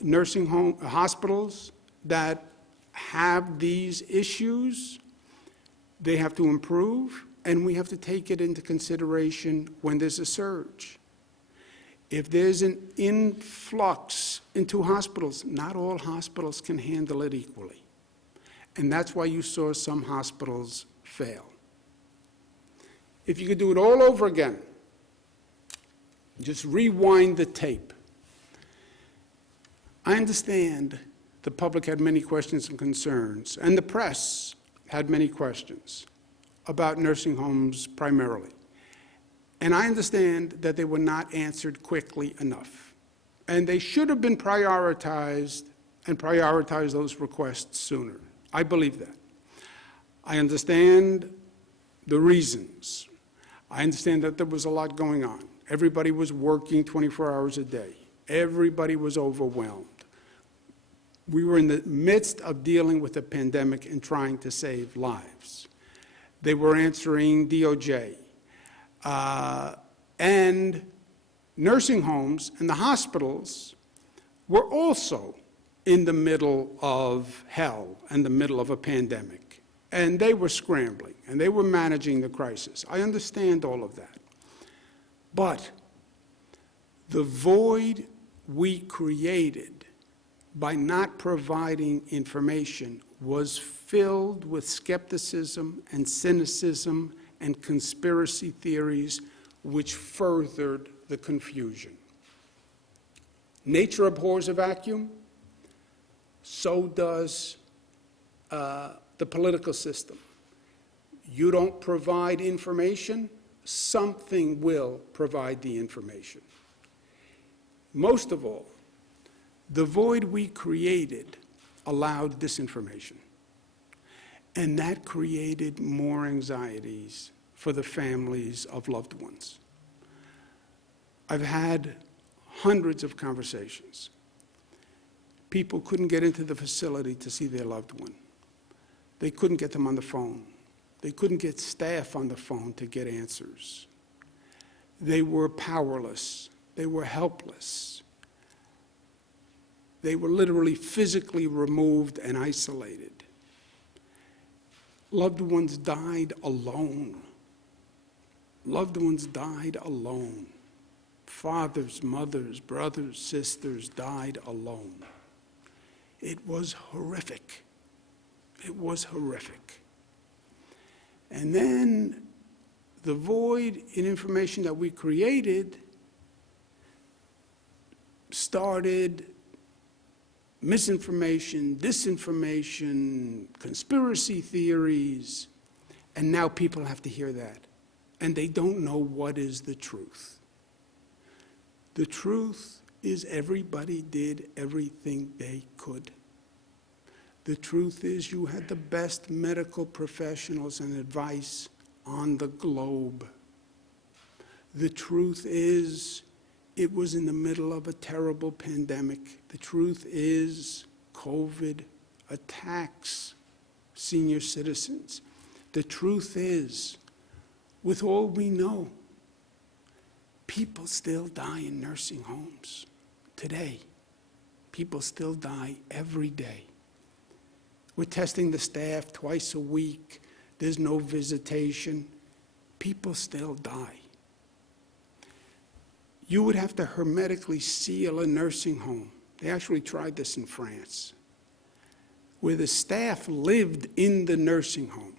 Nursing home, hospitals that have these issues, they have to improve, and we have to take it into consideration when there's a surge. If there's an influx into hospitals, not all hospitals can handle it equally. And that's why you saw some hospitals fail. If you could do it all over again, just rewind the tape. I understand the public had many questions and concerns, and the press had many questions about nursing homes primarily. And I understand that they were not answered quickly enough. And they should have been prioritized and prioritize those requests sooner. I believe that. I understand the reasons. I understand that there was a lot going on. Everybody was working 24 hours a day. Everybody was overwhelmed. We were in the midst of dealing with a pandemic and trying to save lives. They were answering DOJ. And nursing homes and the hospitals were also in the middle of hell and the middle of a pandemic. And they were scrambling, and they were managing the crisis. I understand all of that. But the void we created by not providing information was filled with skepticism and cynicism and conspiracy theories, which furthered the confusion. Nature abhors a vacuum. So does the political system. You don't provide information, something will provide the information. Most of all, the void we created allowed disinformation. And that created more anxieties for the families of loved ones. I've had hundreds of conversations. People couldn't get into the facility to see their loved one. They couldn't get them on the phone. They couldn't get staff on the phone to get answers. They were powerless. They were helpless. They were literally physically removed and isolated. Loved ones died alone. Loved ones died alone. Fathers, mothers, brothers, sisters died alone. It was horrific. It was horrific. And then the void in information that we created started misinformation, disinformation, conspiracy theories, and now people have to hear that. And they don't know what is the truth. The truth is everybody did everything they could. The truth is you had the best medical professionals and advice on the globe. The truth is it was in the middle of a terrible pandemic. The truth is COVID attacks senior citizens. The truth is, with all we know, people still die in nursing homes today. People still die every day. We're testing the staff twice a week. There's no visitation. People still die. You would have to hermetically seal a nursing home. They actually tried this in France, where the staff lived in the nursing home.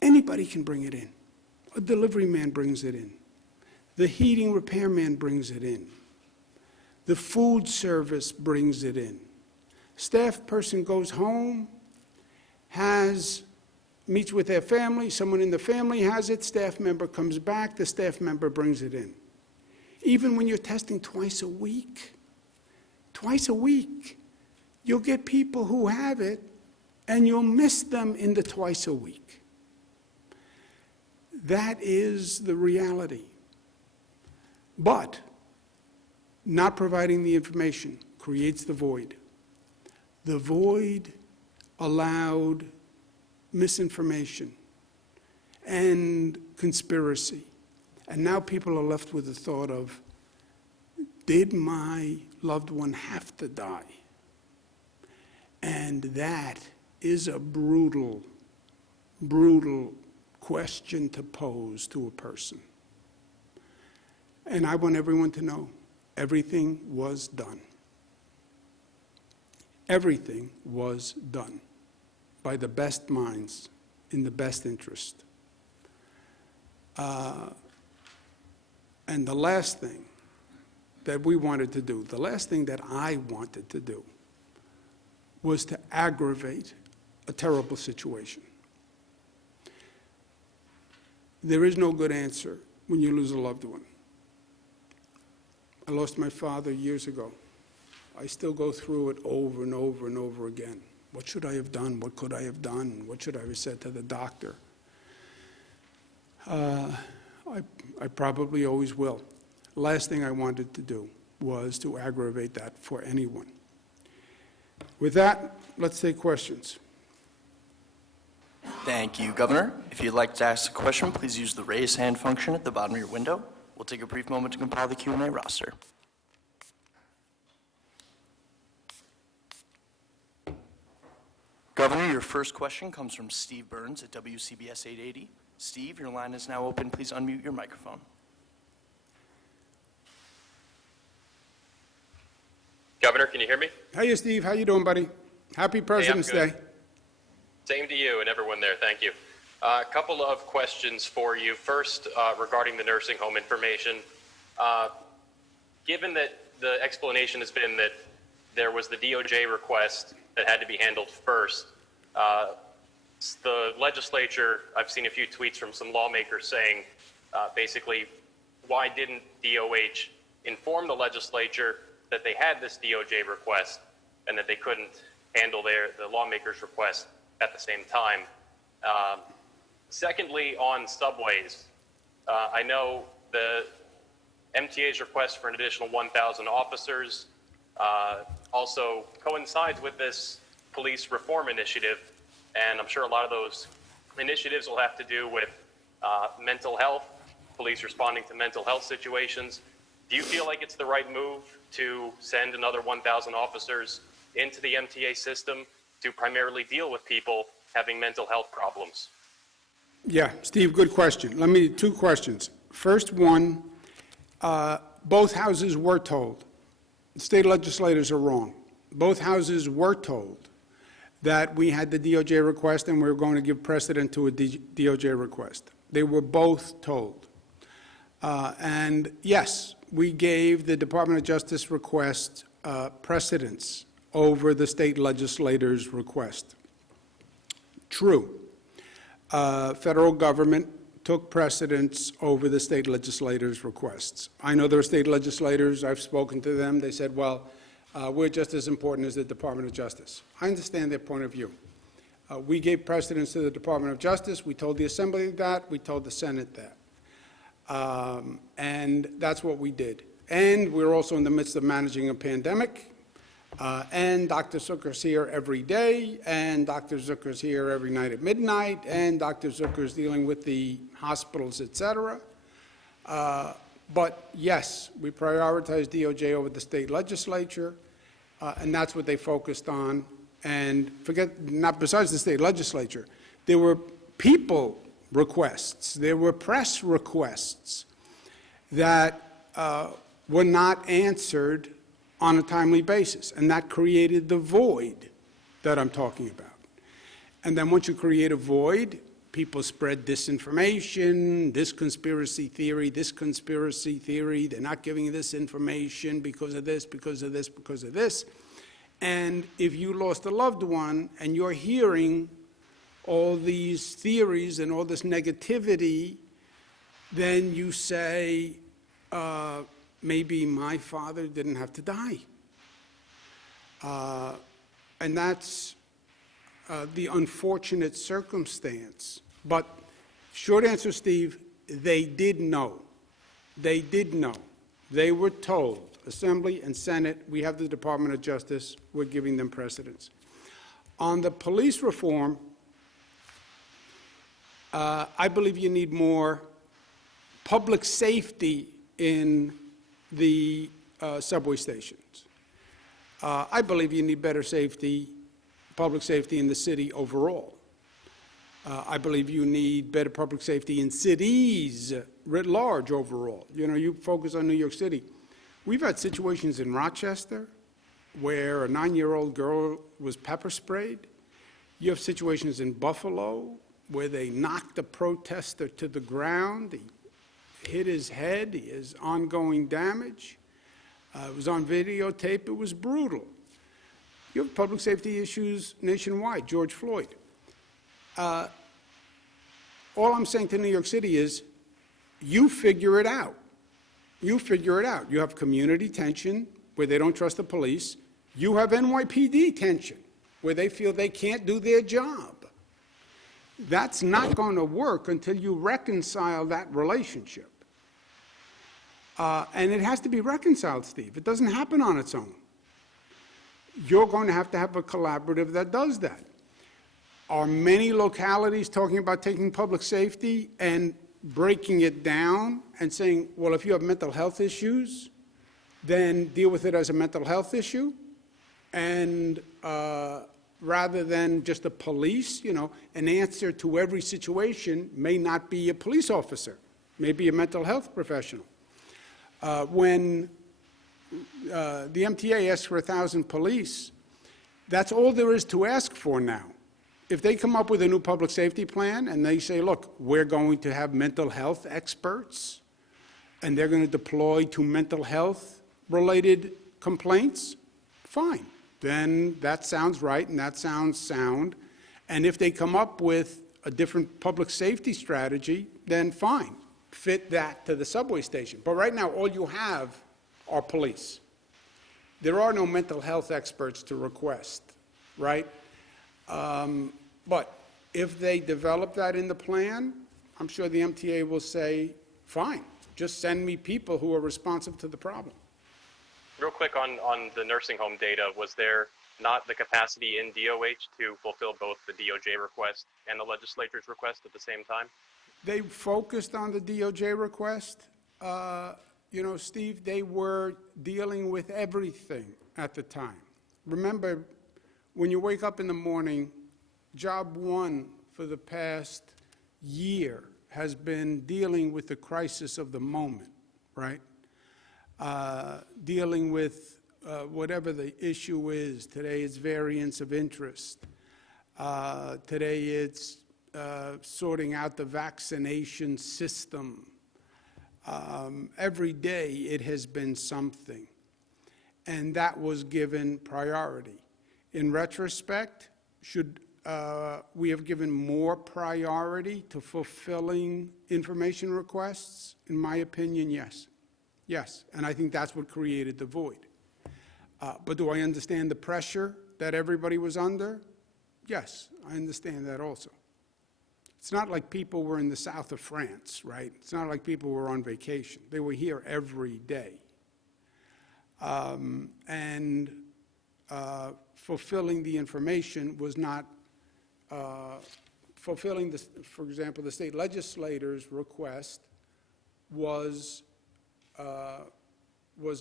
Anybody can bring it in. A delivery man brings it in. The heating repairman brings it in. The food service brings it in. Staff person goes home, meets with their family, someone in the family has it, staff member comes back, the staff member brings it in. Even when you're testing twice a week, you'll get people who have it and you'll miss them in the twice a week. That is the reality. But not providing the information creates the void. The void allowed misinformation and conspiracy. And now people are left with the thought of, did my loved one have to die? And that is a brutal, brutal question to pose to a person. And I want everyone to know, everything was done. Everything was done by the best minds in the best interest. And the last thing that we wanted to do, the last thing that I wanted to do, was to aggravate a terrible situation. There is no good answer when you lose a loved one. I lost my father years ago. I still go through it over and over and over again. What should I have done? What could I have done? What should I have said to the doctor? I probably always will. Last thing I wanted to do was to aggravate that for anyone. With that, let's take questions. Thank you, Governor. If you'd like to ask a question, please use the raise hand function at the bottom of your window. We'll take a brief moment to compile the Q&A roster. Governor, your first question comes from Steve Burns at WCBS 880. Steve, your line is now open. Please unmute your microphone. Governor, can you hear me? Hey, Steve. How you doing, buddy? Happy President's Day. Same to you and everyone there. Thank you. A couple of questions for you. First, regarding the nursing home information. Given that the explanation has been that there was the DOJ request that had to be handled first, the legislature, I've seen a few tweets from some lawmakers saying, basically, why didn't DOH inform the legislature that they had this DOJ request and that they couldn't handle the lawmakers' request at the same time? Secondly, on subways, I know the MTA's request for an additional 1,000 officers also coincides with this police reform initiative, and I'm sure a lot of those initiatives will have to do with mental health, police responding to mental health situations. Do you feel like it's the right move to send another 1,000 officers into the MTA system to primarily deal with people having mental health problems? Yeah, Steve, good question. Two questions. First one, both houses were told. The state legislators are wrong. Both houses were told that we had the DOJ request and we were going to give precedent to a DOJ request. They were both told. And yes, we gave the Department of Justice request precedence over the state legislator's request. True. Federal government took precedence over the state legislators' requests. I know there are state legislators, I've spoken to them, they said, well, we're just as important as the Department of Justice. I understand their point of view. We gave precedence to the Department of Justice, we told the Assembly that, we told the Senate that. And that's what we did. And we're also in the midst of managing a pandemic, and Dr. Zucker's here every day, and Dr. Zucker's here every night at midnight, and Dr. Zucker's dealing with the hospitals, et cetera. But yes, we prioritized DOJ over the state legislature, and that's what they focused on. And forget, not besides the state legislature, there were people requests, there were press requests that were not answered on a timely basis, and that created the void that I'm talking about. And then once you create a void, people spread disinformation, this conspiracy theory, they're not giving this information because of this, because of this, because of this. And if you lost a loved one and you're hearing all these theories and all this negativity, then you say, maybe my father didn't have to die. And that's the unfortunate circumstance. But short answer, Steve, they did know. They did know. They were told, Assembly and Senate, we have the Department of Justice, we're giving them precedence. On the police reform, I believe you need more public safety in the subway stations. I believe you need better safety, public safety in the city overall. I believe you need better public safety in cities writ large overall. You know, you focus on New York City. We've had situations in Rochester where a 9-year-old girl was pepper sprayed. You have situations in Buffalo where they knocked a protester to the ground. He hit his head. He has ongoing damage. It was on videotape. It was brutal. You have public safety issues nationwide, George Floyd. All I'm saying to New York City is, you figure it out. You figure it out. You have community tension where they don't trust the police. You have NYPD tension where they feel they can't do their job. That's not going to work until you reconcile that relationship. And it has to be reconciled, Steve. It doesn't happen on its own. You're going to have a collaborative that does that. Are many localities talking about taking public safety and breaking it down and saying, well, if you have mental health issues, then deal with it as a mental health issue? And rather than just a police, you know, an answer to every situation may not be a police officer, maybe a mental health professional. When the MTA asks for 1,000 police, that's all there is to ask for now. If they come up with a new public safety plan and they say, look, we're going to have mental health experts and they're going to deploy to mental health related complaints, fine. Then that sounds right and that sounds sound. And if they come up with a different public safety strategy, then fine. Fit that to the subway station. But right now, all you have are police. There are no mental health experts to request, right? But if they develop that in the plan, I'm sure the MTA will say, fine, just send me people who are responsive to the problem. Real quick on the nursing home data, was there not the capacity in DOH to fulfill both the DOJ request and the legislature's request at the same time? They focused on the DOJ request. You know, Steve, they were dealing with everything at the time. Remember, when you wake up in the morning, job one for the past year has been dealing with the crisis of the moment, right? Dealing with whatever the issue is. Today it's variance of interest. Today it's sorting out the vaccination system. Every day it has been something. and that was given priority. In retrospect, should we have given more priority to fulfilling information requests? In my opinion, yes. Yes, and I think that's what created the void. But do I understand the pressure that everybody was under? Yes, I understand that also. It's not like people were in the south of France, right? It's not like people were on vacation. They were here every day. Fulfilling the information was not fulfilling, for example, the state legislator's request was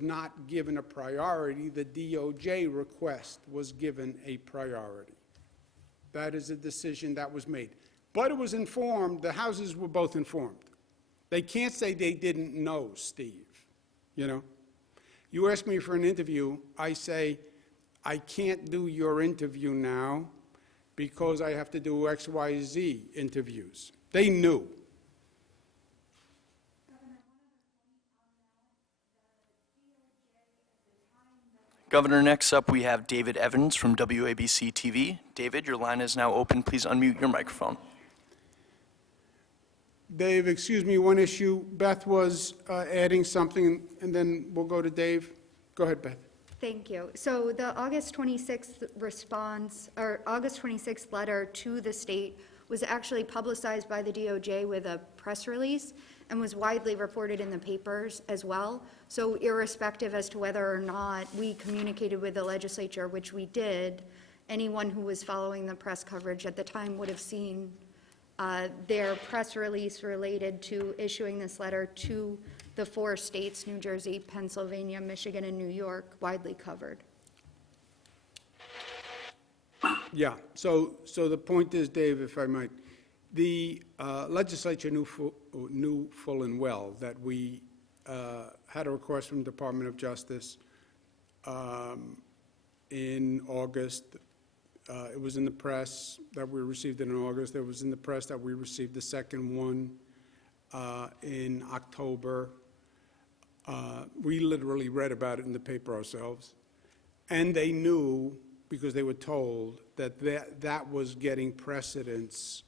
not given a priority. The DOJ request was given a priority. That is a decision that was made. But it was informed, the houses were both informed. They can't say they didn't know, Steve, you know? You ask me for an interview, I say, I can't do your interview now because I have to do XYZ interviews. They knew. Governor, next up we have David Evans from WABC TV. David, your line is now open. Please unmute your microphone. Dave, excuse me, one issue. Beth was adding something, and then we'll go to Dave. Go ahead, Beth. Thank you. So the August 26th response, or August 26th letter to the state was actually publicized by the DOJ with a press release and was widely reported in the papers as well. So irrespective as to whether or not we communicated with the legislature, which we did, anyone who was following the press coverage at the time would have seen their press release related to issuing this letter to the 4 states, New Jersey, Pennsylvania, Michigan, and New York, widely covered. Yeah, so the point is, Dave, if I might, the legislature knew full and well that we had a request from the Department of Justice in August. It was in the press that we received it in August. It was in the press that we received the second one in October. We literally read about it in the paper ourselves. And they knew, because they were told, that was getting precedence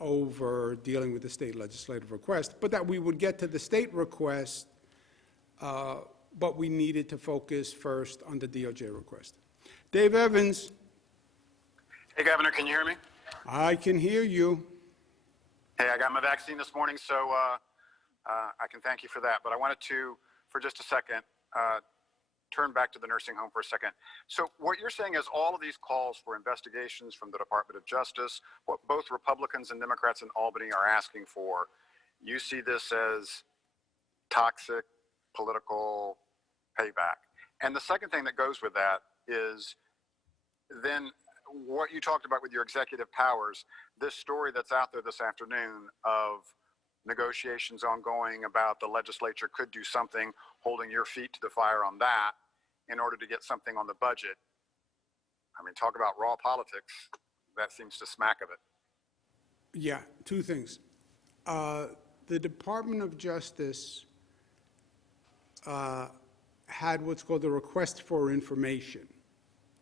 over dealing with the state legislative request, but that we would get to the state request, but we needed to focus first on the DOJ request. Dave Evans. Hey, Governor, can you hear me? I can hear you. Hey, I got my vaccine this morning, so I can thank you for that. But I wanted to, for just a second, turn back to the nursing home for a second. So what you're saying is all of these calls for investigations from the Department of Justice, what both Republicans and Democrats in Albany are asking for, you see this as toxic political payback. And the second thing that goes with that is then what you talked about with your executive powers, this story that's out there this afternoon of negotiations ongoing about the legislature could do something, holding your feet to the fire on that in order to get something on the budget. I mean, talk about raw politics. That seems to smack of it. Yeah, 2 things. The Department of Justice had what's called a request for information,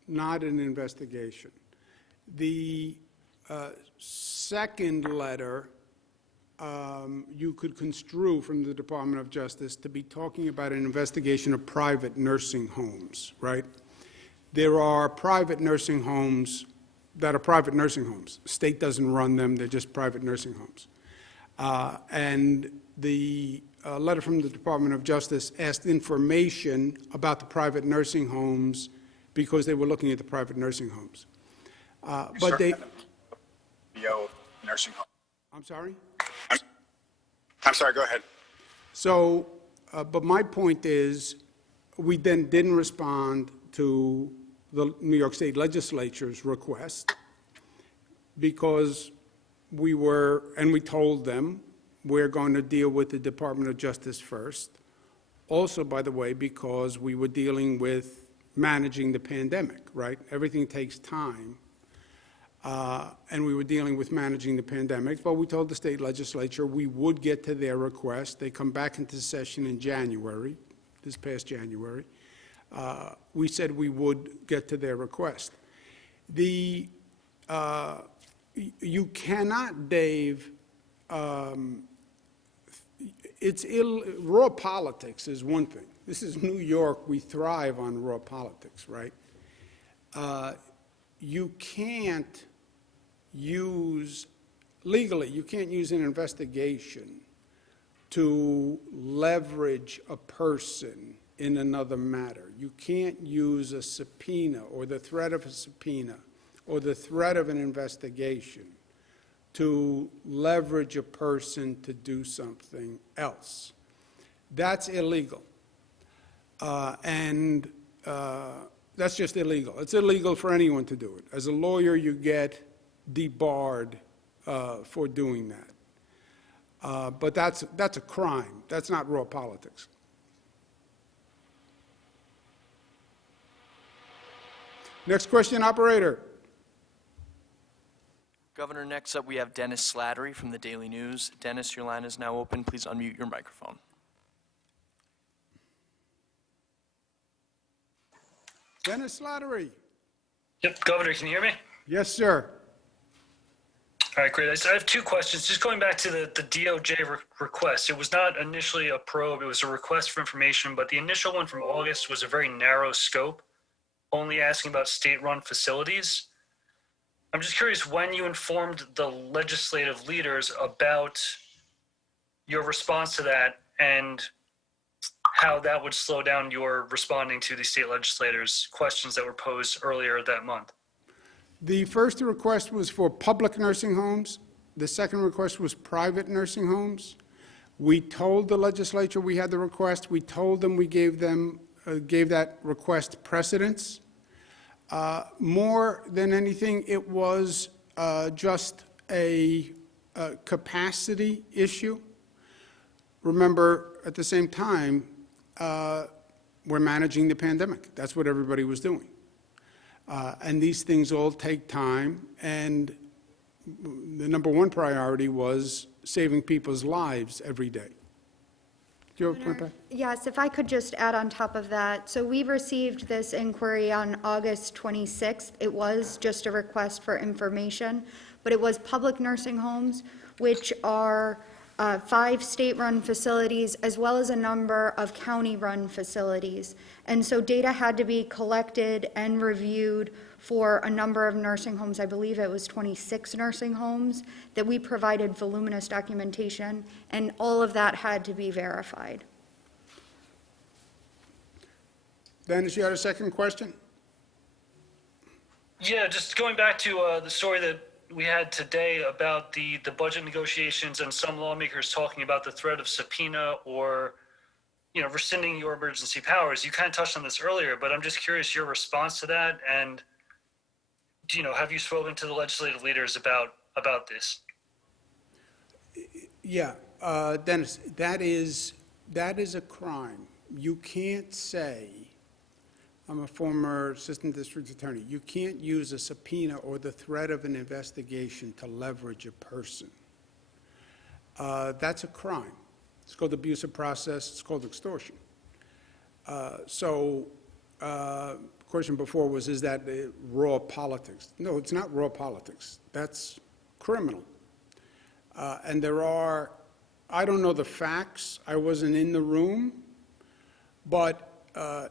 not an investigation. The second letter you could construe from the Department of Justice to be talking about an investigation of private nursing homes, right? There are private nursing homes that are private nursing homes. The state doesn't run them, they're just private nursing homes. And the letter from the Department of Justice asked information about the private nursing homes because they were looking at the private nursing homes. But they... nursing home. I'm sorry? I'm sorry, go ahead. So, but my point is, we then didn't respond to the New York State Legislature's request because we were, and we told them, we're going to deal with the Department of Justice first. Also, by the way, because we were dealing with managing the pandemic, right? Everything takes time. And we were dealing with managing the pandemic, but we told the state legislature we would get to their request. They come back into session in January, this past January. we said we would get to their request. You cannot, Dave, raw politics is one thing. This is New York. We thrive on raw politics, right? You can't use, legally, you can't use an investigation to leverage a person in another matter. You can't use a subpoena or the threat of a subpoena or the threat of an investigation to leverage a person to do something else. That's illegal. That's just illegal. It's illegal for anyone to do it. As a lawyer, you get debarred for doing that. But that's a crime. That's not raw politics. Next question, operator. Governor, next up we have Dennis Slattery from the Daily News. Dennis, your line is now open. Please unmute your microphone. Dennis Slattery. Yep, Governor, can you hear me? Yes, sir. All right, great. I have two questions. Just going back to the DOJ request. It was not initially a probe, it was a request for information, but the initial one from August was a very narrow scope, only asking about state-run facilities. I'm just curious when you informed the legislative leaders about your response to that and how that would slow down your responding to the state legislators' questions that were posed earlier that month. The first request was for public nursing homes. The second request was private nursing homes. We told the legislature we had the request. We told them we gave that request precedence. More than anything, it was just a capacity issue. Remember, at the same time, we're managing the pandemic. That's what everybody was doing. And these things all take time, and the number one priority was saving people's lives every day. Do you have a point back? Yes, if I could just add on top of that. So we received this inquiry on August 26th. It was just a request for information, but it was public nursing homes, which are 5 state-run facilities, as well as a number of county-run facilities. And so data had to be collected and reviewed for a number of nursing homes. I believe it was 26 nursing homes that we provided voluminous documentation, and all of that had to be verified. Dennis, you had a second question? Yeah, just going back to the story that we had today about the budget negotiations and some lawmakers talking about the threat of subpoena or, rescinding your emergency powers. You kind of touched on this earlier, but I'm just curious your response to that, and have you spoken to the legislative leaders about this? Yeah, Dennis, that is a crime. You can't say, I'm a former assistant district attorney, you can't use a subpoena or the threat of an investigation to leverage a person. That's a crime. It's called abuse of process. It's called extortion. Question before was, is that raw politics? No, it's not raw politics. That's criminal. And I don't know the facts. I wasn't in the room, but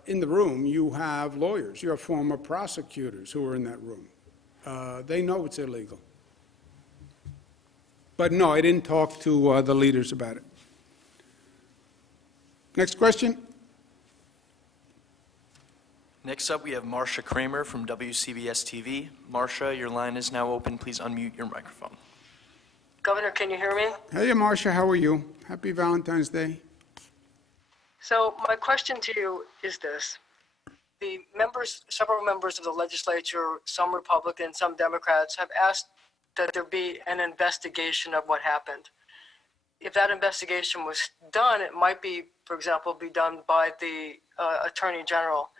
in the room you have lawyers. You have former prosecutors who are in that room. They know it's illegal. But no, I didn't talk to the leaders about it. Next question. Next up, we have Marcia Kramer from WCBS TV. Marcia, your line is now open. Please unmute your microphone. Governor, can you hear me? Hey, Marcia, how are you? Happy Valentine's Day. So my question to you is this. Several members of the legislature, some Republicans, some Democrats, have asked that there be an investigation of what happened. If that investigation was done, it might be, for example, be done by the Attorney General.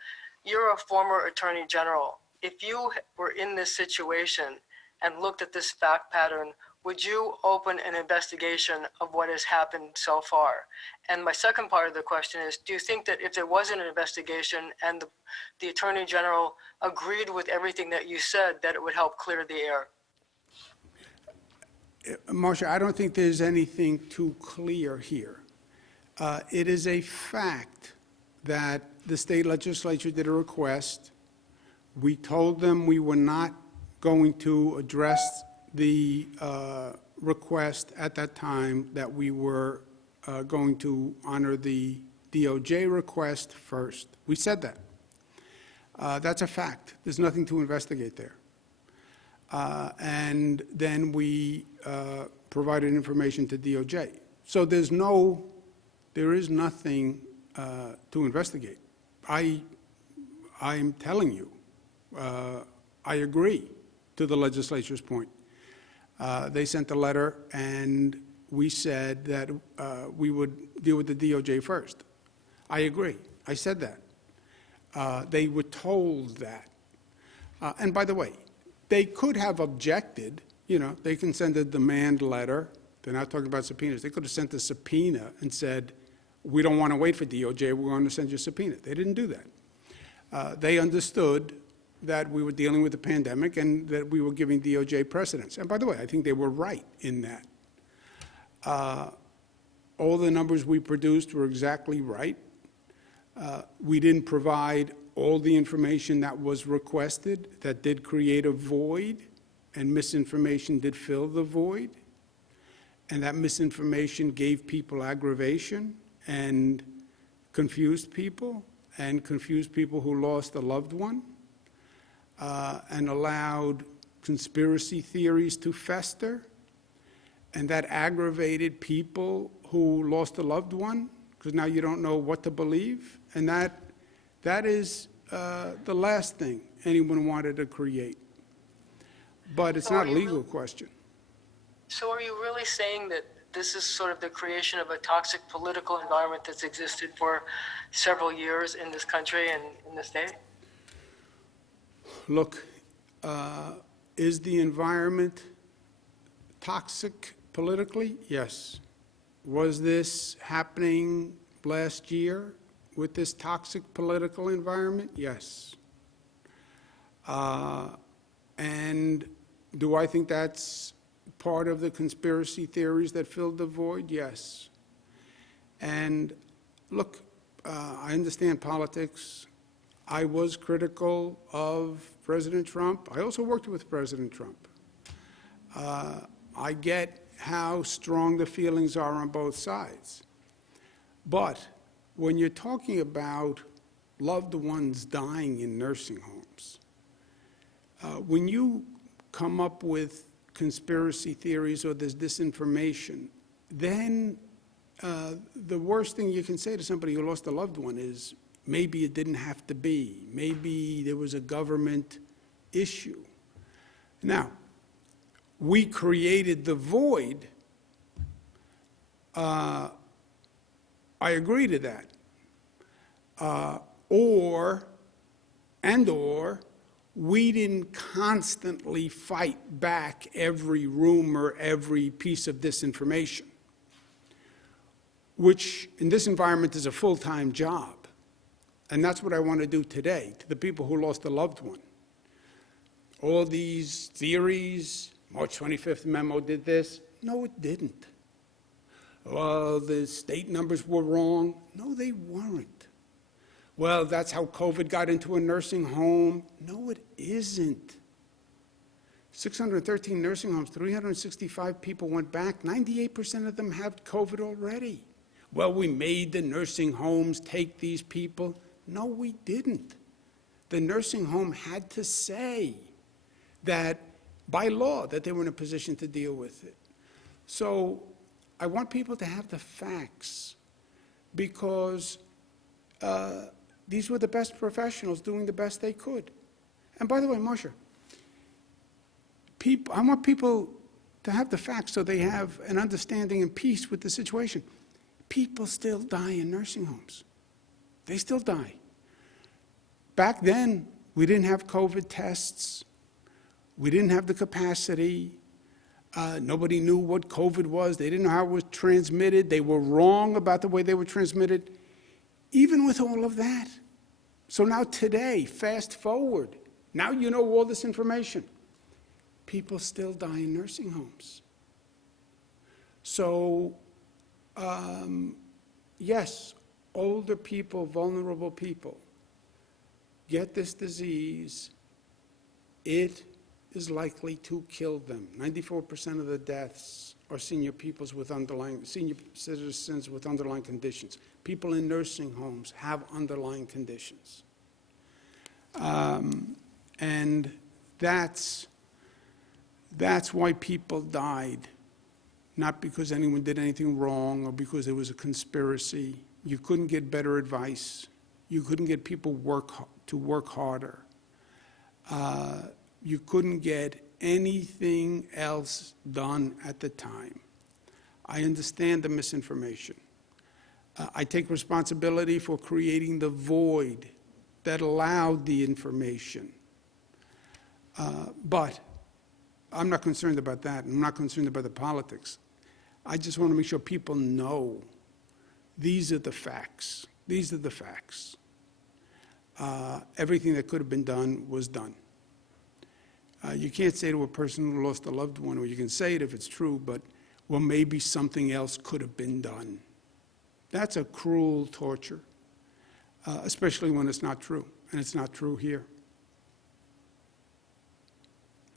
You're a former Attorney General. If you were in this situation and looked at this fact pattern, would you open an investigation of what has happened so far? And my second part of the question is, do you think that if there wasn't an investigation and the Attorney General agreed with everything that you said, that it would help clear the air? Marsha, I don't think there's anything too clear here. It is a fact that the state legislature did a request. We told them we were not going to address the request at that time, that we were going to honor the DOJ request first. We said that. That's a fact. There's nothing to investigate there. And then we provided information to DOJ. So there is nothing to investigate. I'm telling you, I agree to the legislature's point. They sent a letter, and we said that we would deal with the DOJ first. I agree. I said that. They were told that. And by the way, they could have objected. You know, they can send a demand letter. They're not talking about subpoenas. They could have sent a subpoena and said, we don't want to wait for DOJ, we're going to send you a subpoena. They didn't do that. They understood that we were dealing with the pandemic and that we were giving DOJ precedence. And by the way, I think they were right in that. All the numbers we produced were exactly right. We didn't provide all the information that was requested. That did create a void, and misinformation did fill the void. And that misinformation gave people aggravation and confused people who lost a loved one, and allowed conspiracy theories to fester. And that aggravated people who lost a loved one, because now you don't know what to believe. And that is the last thing anyone wanted to create. But it's not a legal question. So are you really saying that this is sort of the creation of a toxic political environment that's existed for several years in this country and in the state? Look, is the environment toxic politically? Yes. Was this happening last year with this toxic political environment? Yes. And do I think that's part of the conspiracy theories that filled the void? Yes. And look, I understand politics. I was critical of President Trump. I also worked with President Trump. I get how strong the feelings are on both sides. But when you're talking about loved ones dying in nursing homes, when you come up with conspiracy theories or there's disinformation, then the worst thing you can say to somebody who lost a loved one is, maybe it didn't have to be. Maybe there was a government issue. Now, we created the void. I agree to that. Or we didn't constantly fight back every rumor, every piece of disinformation, which in this environment is a full-time job. And that's what I want to do today to the people who lost a loved one. All these theories, March 25th memo did this. No, it didn't. Well, the state numbers were wrong. No, they weren't. Well, that's how COVID got into a nursing home. No, it isn't. 613 nursing homes, 365 people went back. 98% of them have COVID already. Well, we made the nursing homes take these people. No, we didn't. The nursing home had to say that, by law, that they were in a position to deal with it. So I want people to have the facts, because these were the best professionals doing the best they could. And by the way, Marsha, I want people to have the facts so they have an understanding and peace with the situation. People still die in nursing homes. They still die. Back then, we didn't have COVID tests. We didn't have the capacity. Nobody knew what COVID was. They didn't know how it was transmitted. They were wrong about the way they were transmitted. Even with all of that. So now today, fast forward, now you know all this information. People still die in nursing homes. So, yes, older people, vulnerable people, get this disease, it is likely to kill them. 94% of the deaths are senior citizens with underlying conditions. People in nursing homes have underlying conditions. And that's why people died, not because anyone did anything wrong or because there was a conspiracy. You couldn't get better advice. You couldn't get people to work harder. You couldn't get anything else done at the time. I understand the misinformation. I take responsibility for creating the void that allowed the information. But I'm not concerned about that. I'm not concerned about the politics. I just want to make sure people know these are the facts. These are the facts. Everything that could have been done was done. You can't say to a person who lost a loved one, or you can say it if it's true, but, well, maybe something else could have been done. That's a cruel torture, especially when it's not true, and it's not true here.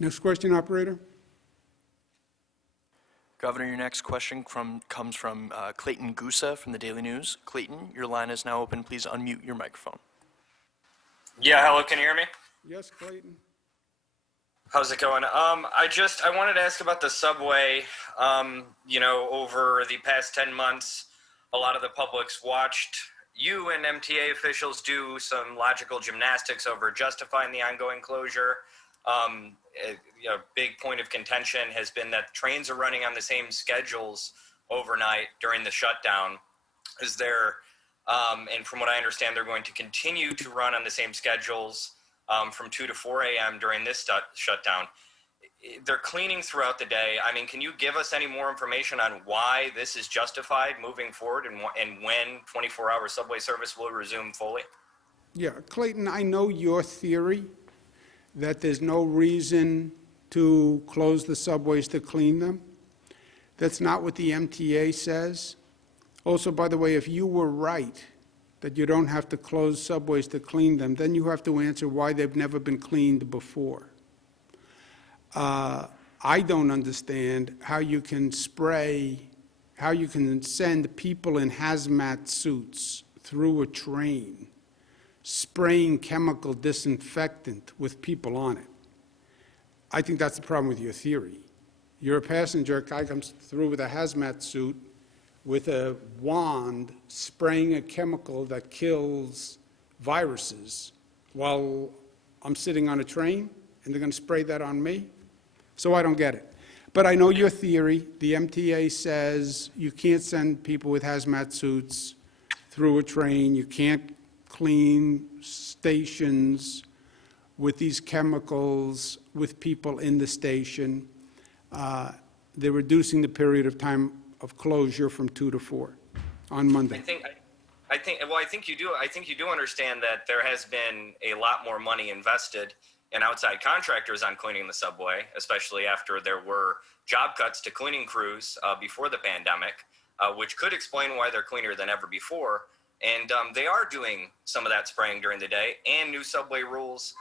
Next question, operator. Governor, your next question comes from Clayton Gusa from the Daily News. Clayton, your line is now open. Please unmute your microphone. Yeah, hello, can you hear me? Yes, Clayton. How's it going? I wanted to ask about the subway. Over the past 10 months, a lot of the public's watched you and MTA officials do some logical gymnastics over justifying the ongoing closure. A big point of contention has been that trains are running on the same schedules overnight during the shutdown. And from what I understand, they're going to continue to run on the same schedules from 2 to 4 a.m. during this shutdown. They're cleaning throughout the day. I mean, can you give us any more information on why this is justified moving forward and when 24-hour subway service will resume fully? Yeah, Clayton, I know your theory that there's no reason to close the subways to clean them. That's not what the MTA says. Also, by the way, if you were right that you don't have to close subways to clean them, then you have to answer why they've never been cleaned before. I don't understand how you can send people in hazmat suits through a train, spraying chemical disinfectant with people on it. I think that's the problem with your theory. You're a passenger, a guy comes through with a hazmat suit with a wand spraying a chemical that kills viruses while I'm sitting on a train, and they're going to spray that on me? So I don't get it. But I know your theory. The MTA says you can't send people with hazmat suits through a train. You can't clean stations with these chemicals with people in the station. They're reducing the period of time of closure from 2 to 4 on Monday. I think you do understand that there has been a lot more money invested in outside contractors on cleaning the subway, especially after there were job cuts to cleaning crews before the pandemic, which could explain why they're cleaner than ever before. And they are doing some of that spraying during the day, and new subway rules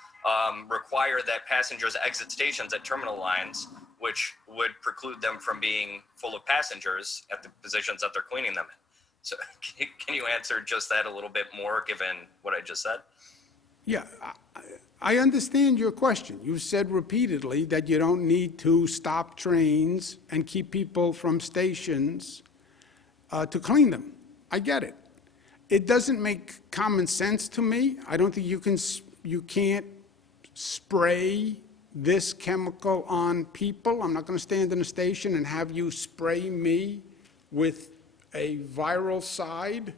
require that passengers exit stations at terminal lines, which would preclude them from being full of passengers at the positions that they're cleaning them in. So can you answer just that a little bit more, given what I just said? Yeah, I understand your question. You said repeatedly that you don't need to stop trains and keep people from stations to clean them. I get it. It doesn't make common sense to me. I don't think you can't spray this chemical on people. I'm not going to stand in a station and have you spray me with a viral side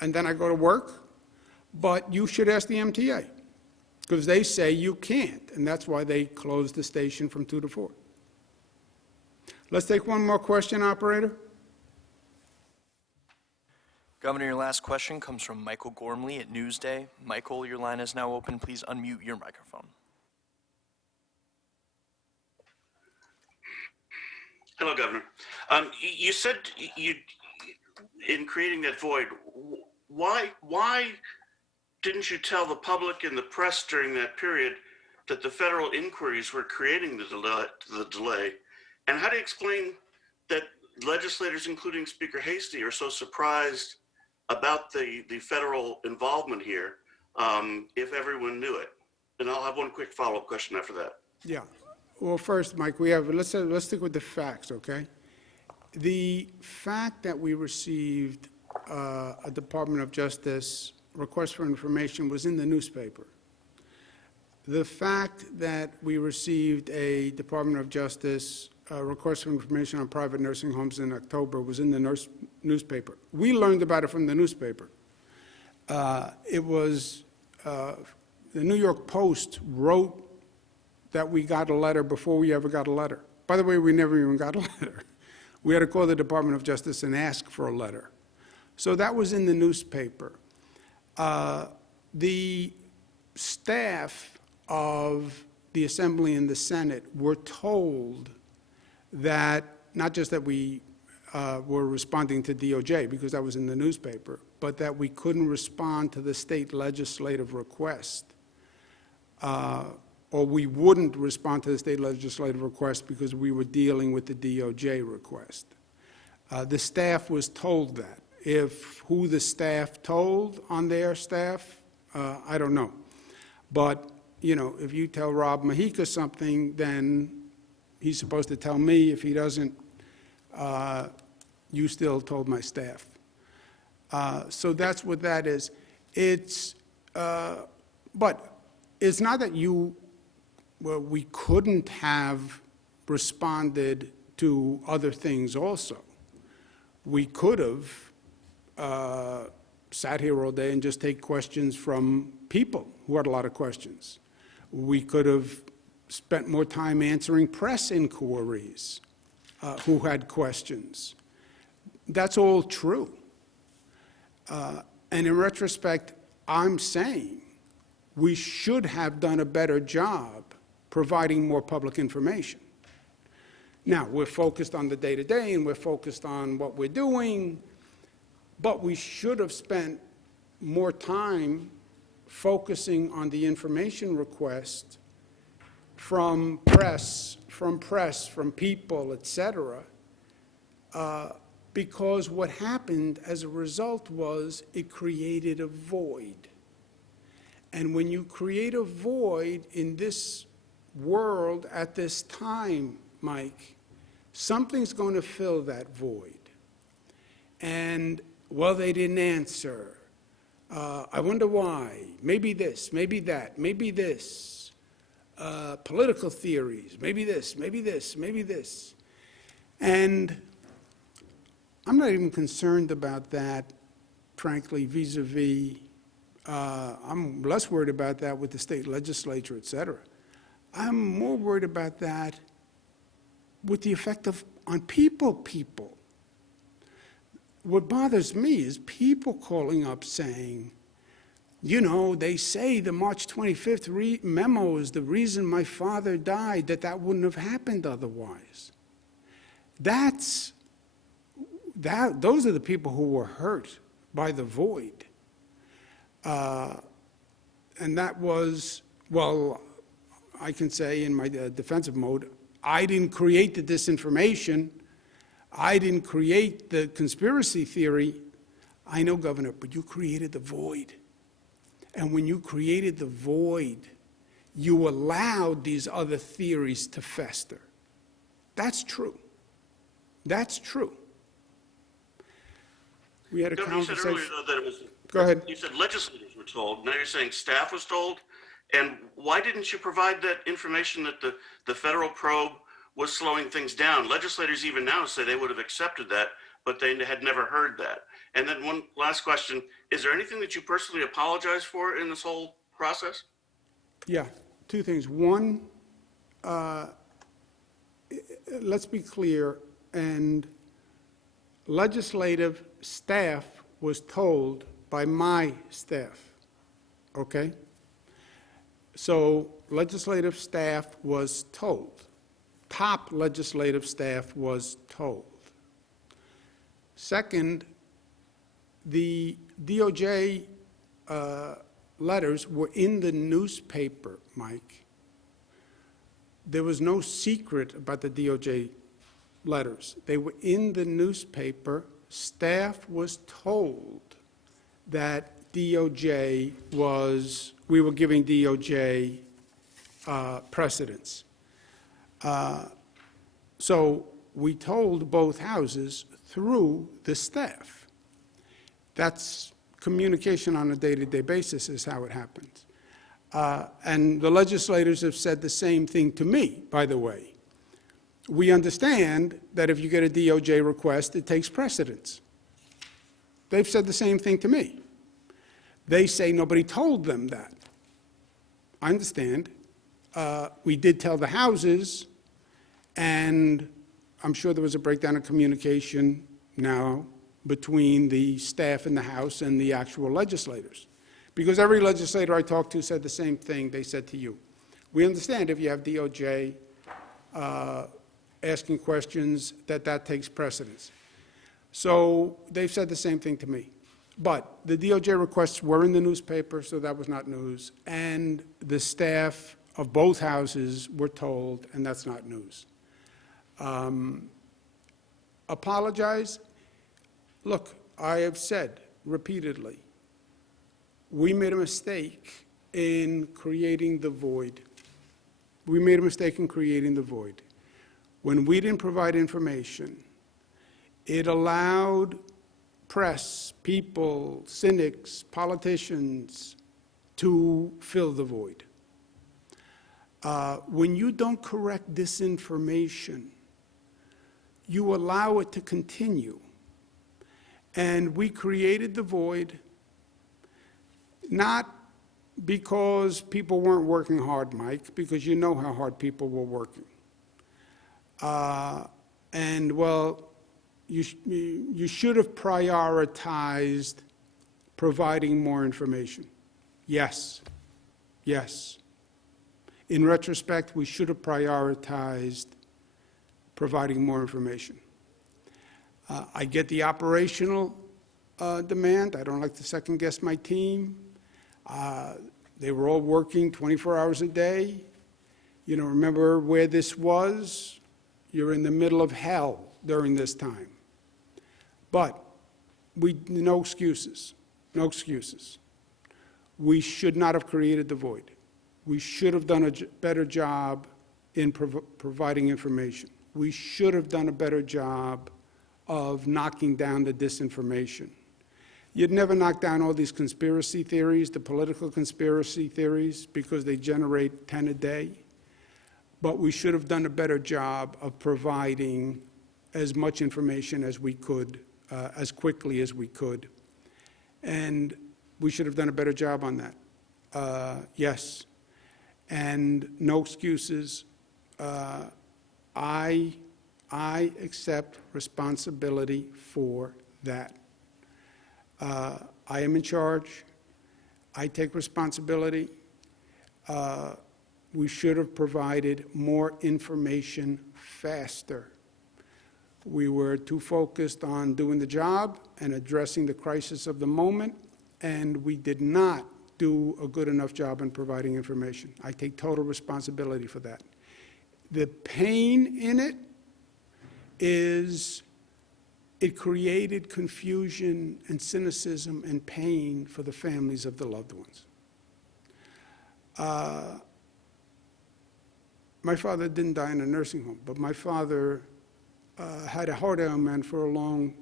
and then I go to work. But you should ask the MTA, because they say you can't, and that's why they closed the station from 2 to 4. Let's take one more question, operator. Governor, your last question comes from Michael Gormley at Newsday. Michael, your line is now open. Please unmute your microphone. Hello, Governor. You said in creating that void, why didn't you tell the public and the press during that period that the federal inquiries were creating the delay? And how do you explain that legislators, including Speaker Hasty, are so surprised about the federal involvement here if everyone knew it? And I'll have one quick follow-up question after that. Yeah. Well, first, Mike, let's stick with the facts, okay? The fact that we received a Department of Justice request for information was in the newspaper. The fact that we received a Department of Justice request for information on private nursing homes in October was in the newspaper. We learned about it from the newspaper. It was, the New York Post wrote that we got a letter before we ever got a letter. By the way, we never even got a letter. We had to call the Department of Justice and ask for a letter. So that was in the newspaper. The staff of the Assembly and the Senate were told that, not just that we were responding to DOJ, because that was in the newspaper, but that we couldn't respond to the state legislative request, or we wouldn't respond to the state legislative request because we were dealing with the DOJ request. The staff was told that. Who the staff told on their staff, I don't know. But, you know, if you tell Rob Mahika something, then he's supposed to tell me. If he doesn't, you still told my staff. So that's what that is. But it's not that we couldn't have responded to other things also. We could have sat here all day and just take questions from people who had a lot of questions. We could have spent more time answering press inquiries who had questions. That's all true. And in retrospect, I'm saying we should have done a better job providing more public information. Now, we're focused on the day-to-day and we're focused on what we're doing, but we should have spent more time focusing on the information request from press, from people, et cetera, because what happened as a result was it created a void. And when you create a void in this world at this time, Mike, something's going to fill that void. And, well, they didn't answer. I wonder why. Maybe this, maybe that, maybe this. Political theories, maybe this, maybe this, maybe this. And I'm not even concerned about that, frankly, vis-a-vis. I'm less worried about that with the state legislature, et cetera. I'm more worried about that with the effect on people. What bothers me is people calling up saying, you know, they say the March 25th memo is the reason my father died, that wouldn't have happened otherwise. Those are the people who were hurt by the void. And that was, well, I can say in my defensive mode, I didn't create the disinformation. I didn't create the conspiracy theory. I know, Governor, but you created the void. And when you created the void, you allowed these other theories to fester. That's true. That's true. We had a conversation. You said earlier, though, that it was. Go ahead. You said legislators were told. Now you're saying staff was told. And why didn't you provide that information that the federal probe was slowing things down? Legislators even now say they would have accepted that, but they had never heard that. And then one last question, is there anything that you personally apologize for in this whole process? Yeah, two things. One, let's be clear, and legislative staff was told by my staff, okay? So legislative staff was told, top legislative staff was told. Second, the DOJ letters were in the newspaper, Mike. There was no secret about the DOJ letters. They were in the newspaper. Staff was told that DOJ was, we were giving DOJ precedence. So we told both houses through the staff. That's communication on a day-to-day basis is how it happens. And the legislators have said the same thing to me, by the way. We understand that if you get a DOJ request, it takes precedence. They've said the same thing to me. They say nobody told them that. I understand. We did tell the houses, and I'm sure there was a breakdown of communication now between the staff in the House and the actual legislators. Because every legislator I talked to said the same thing they said to you. We understand if you have DOJ asking questions, that takes precedence. So they've said the same thing to me. But the DOJ requests were in the newspaper, so that was not news. And the staff of both houses were told, and that's not news. Apologize. Look, I have said repeatedly, we made a mistake in creating the void. We made a mistake in creating the void. When we didn't provide information, it allowed press, people, cynics, politicians to fill the void. When you don't correct disinformation, you allow it to continue. And we created the void not because people weren't working hard, Mike, because you know how hard people were working. And, well, you should have prioritized providing more information. Yes, yes. In retrospect, we should have prioritized providing more information. I get the operational demand. I don't like to second guess my team. They were all working 24 hours a day. You know, remember where this was? You're in the middle of hell during this time. But no excuses, no excuses. We should not have created the void. We should have done a better job in providing information. We should have done a better job of knocking down the disinformation. You'd never knock down all these conspiracy theories, the political conspiracy theories, because they generate 10 a day. But we should have done a better job of providing as much information as we could, as quickly as we could. And we should have done a better job on that. Yes. And no excuses. I accept responsibility for that. I am in charge. I take responsibility. We should have provided more information faster. We were too focused on doing the job and addressing the crisis of the moment, and we did not do a good enough job in providing information. I take total responsibility for that. The pain in it is it created confusion and cynicism and pain for the families of the loved ones. My father didn't die in a nursing home, but my father had a heart ailment for a long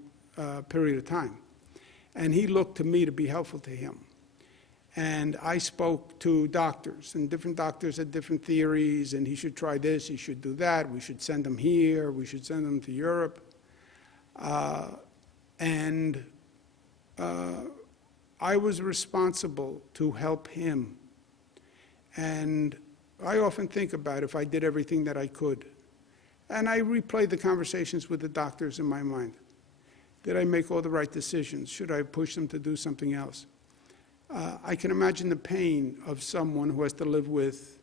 period of time. And he looked to me to be helpful to him. And I spoke to doctors, and different doctors had different theories, and he should try this, he should do that, we should send him here, we should send him to Europe. I was responsible to help him. And I often think about if I did everything that I could. And I replay the conversations with the doctors in my mind. Did I make all the right decisions? Should I push them to do something else? I can imagine the pain of someone who has to live with,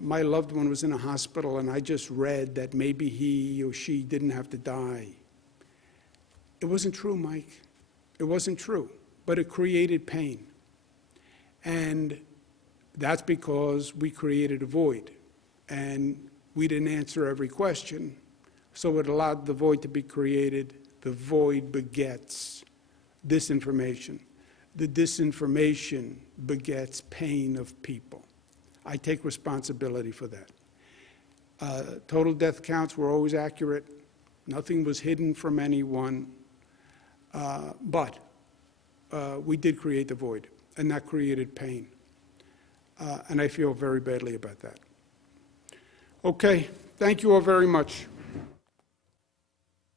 my loved one was in a hospital and I just read that maybe he or she didn't have to die. It wasn't true, Mike. It wasn't true, but it created pain. And that's because we created a void and we didn't answer every question, so it allowed the void to be created. The void begets disinformation. The disinformation begets pain of people. I take responsibility for that. Total death counts were always accurate. Nothing was hidden from anyone. But we did create the void, and that created pain. And I feel very badly about that. Okay, thank you all very much.